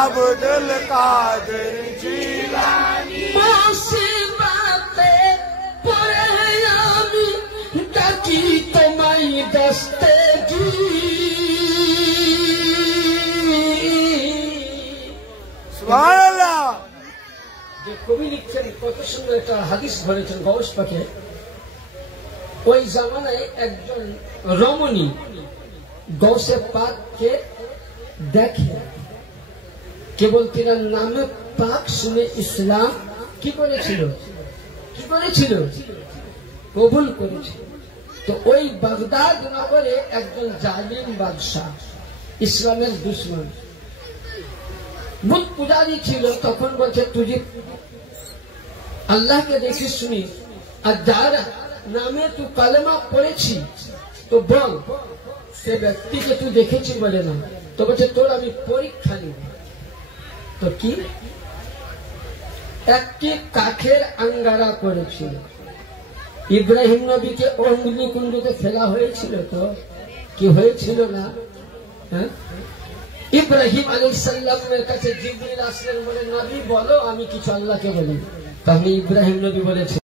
अब्दुल कादिर जिलानी मुसीबते पड़े आमी डाकी तुम्हारी दस्तेगी सुभानाल्लाह যে কবি লিখছেন কত সুন্দর একটা হাদিস বলেছেন গৌস পাকে ওই জামানায় একজন রমণী গৌসে পাককে দেখে কেবল তিনার নামে পাক শুনে ইসলাম কি করেছিল কবুল করেছিল। তো ওই বাগদাদ নগরে একজন জালিম বাদশাহ ইসলামের দুশ্মন বুত পূজারী ছিল। তখন বলছে তুই আল্লাহকে দেখিস শুনি আর যার নামে তুই কালেমা পড়েছি তো বল সে ব্যক্তিকে তুই দেখেছি বলে না। তো বলছে তোর আমি পরীক্ষা নিব। তো কি একটি কাঠের আঙ্গারা করেছিল। ইব্রাহিম নবীকে অগ্নিকুণ্ডতে ফেলা হয়েছিল তো কি হয়েছিল না? হ্যাঁ ইব্রাহিম আলাইহিস সালামের কাছে জিবরিল আসলেন, বলে নবী বলো আমি কিছু আল্লাহকে বলি। তাহলে ইব্রাহিম নবী বলেছে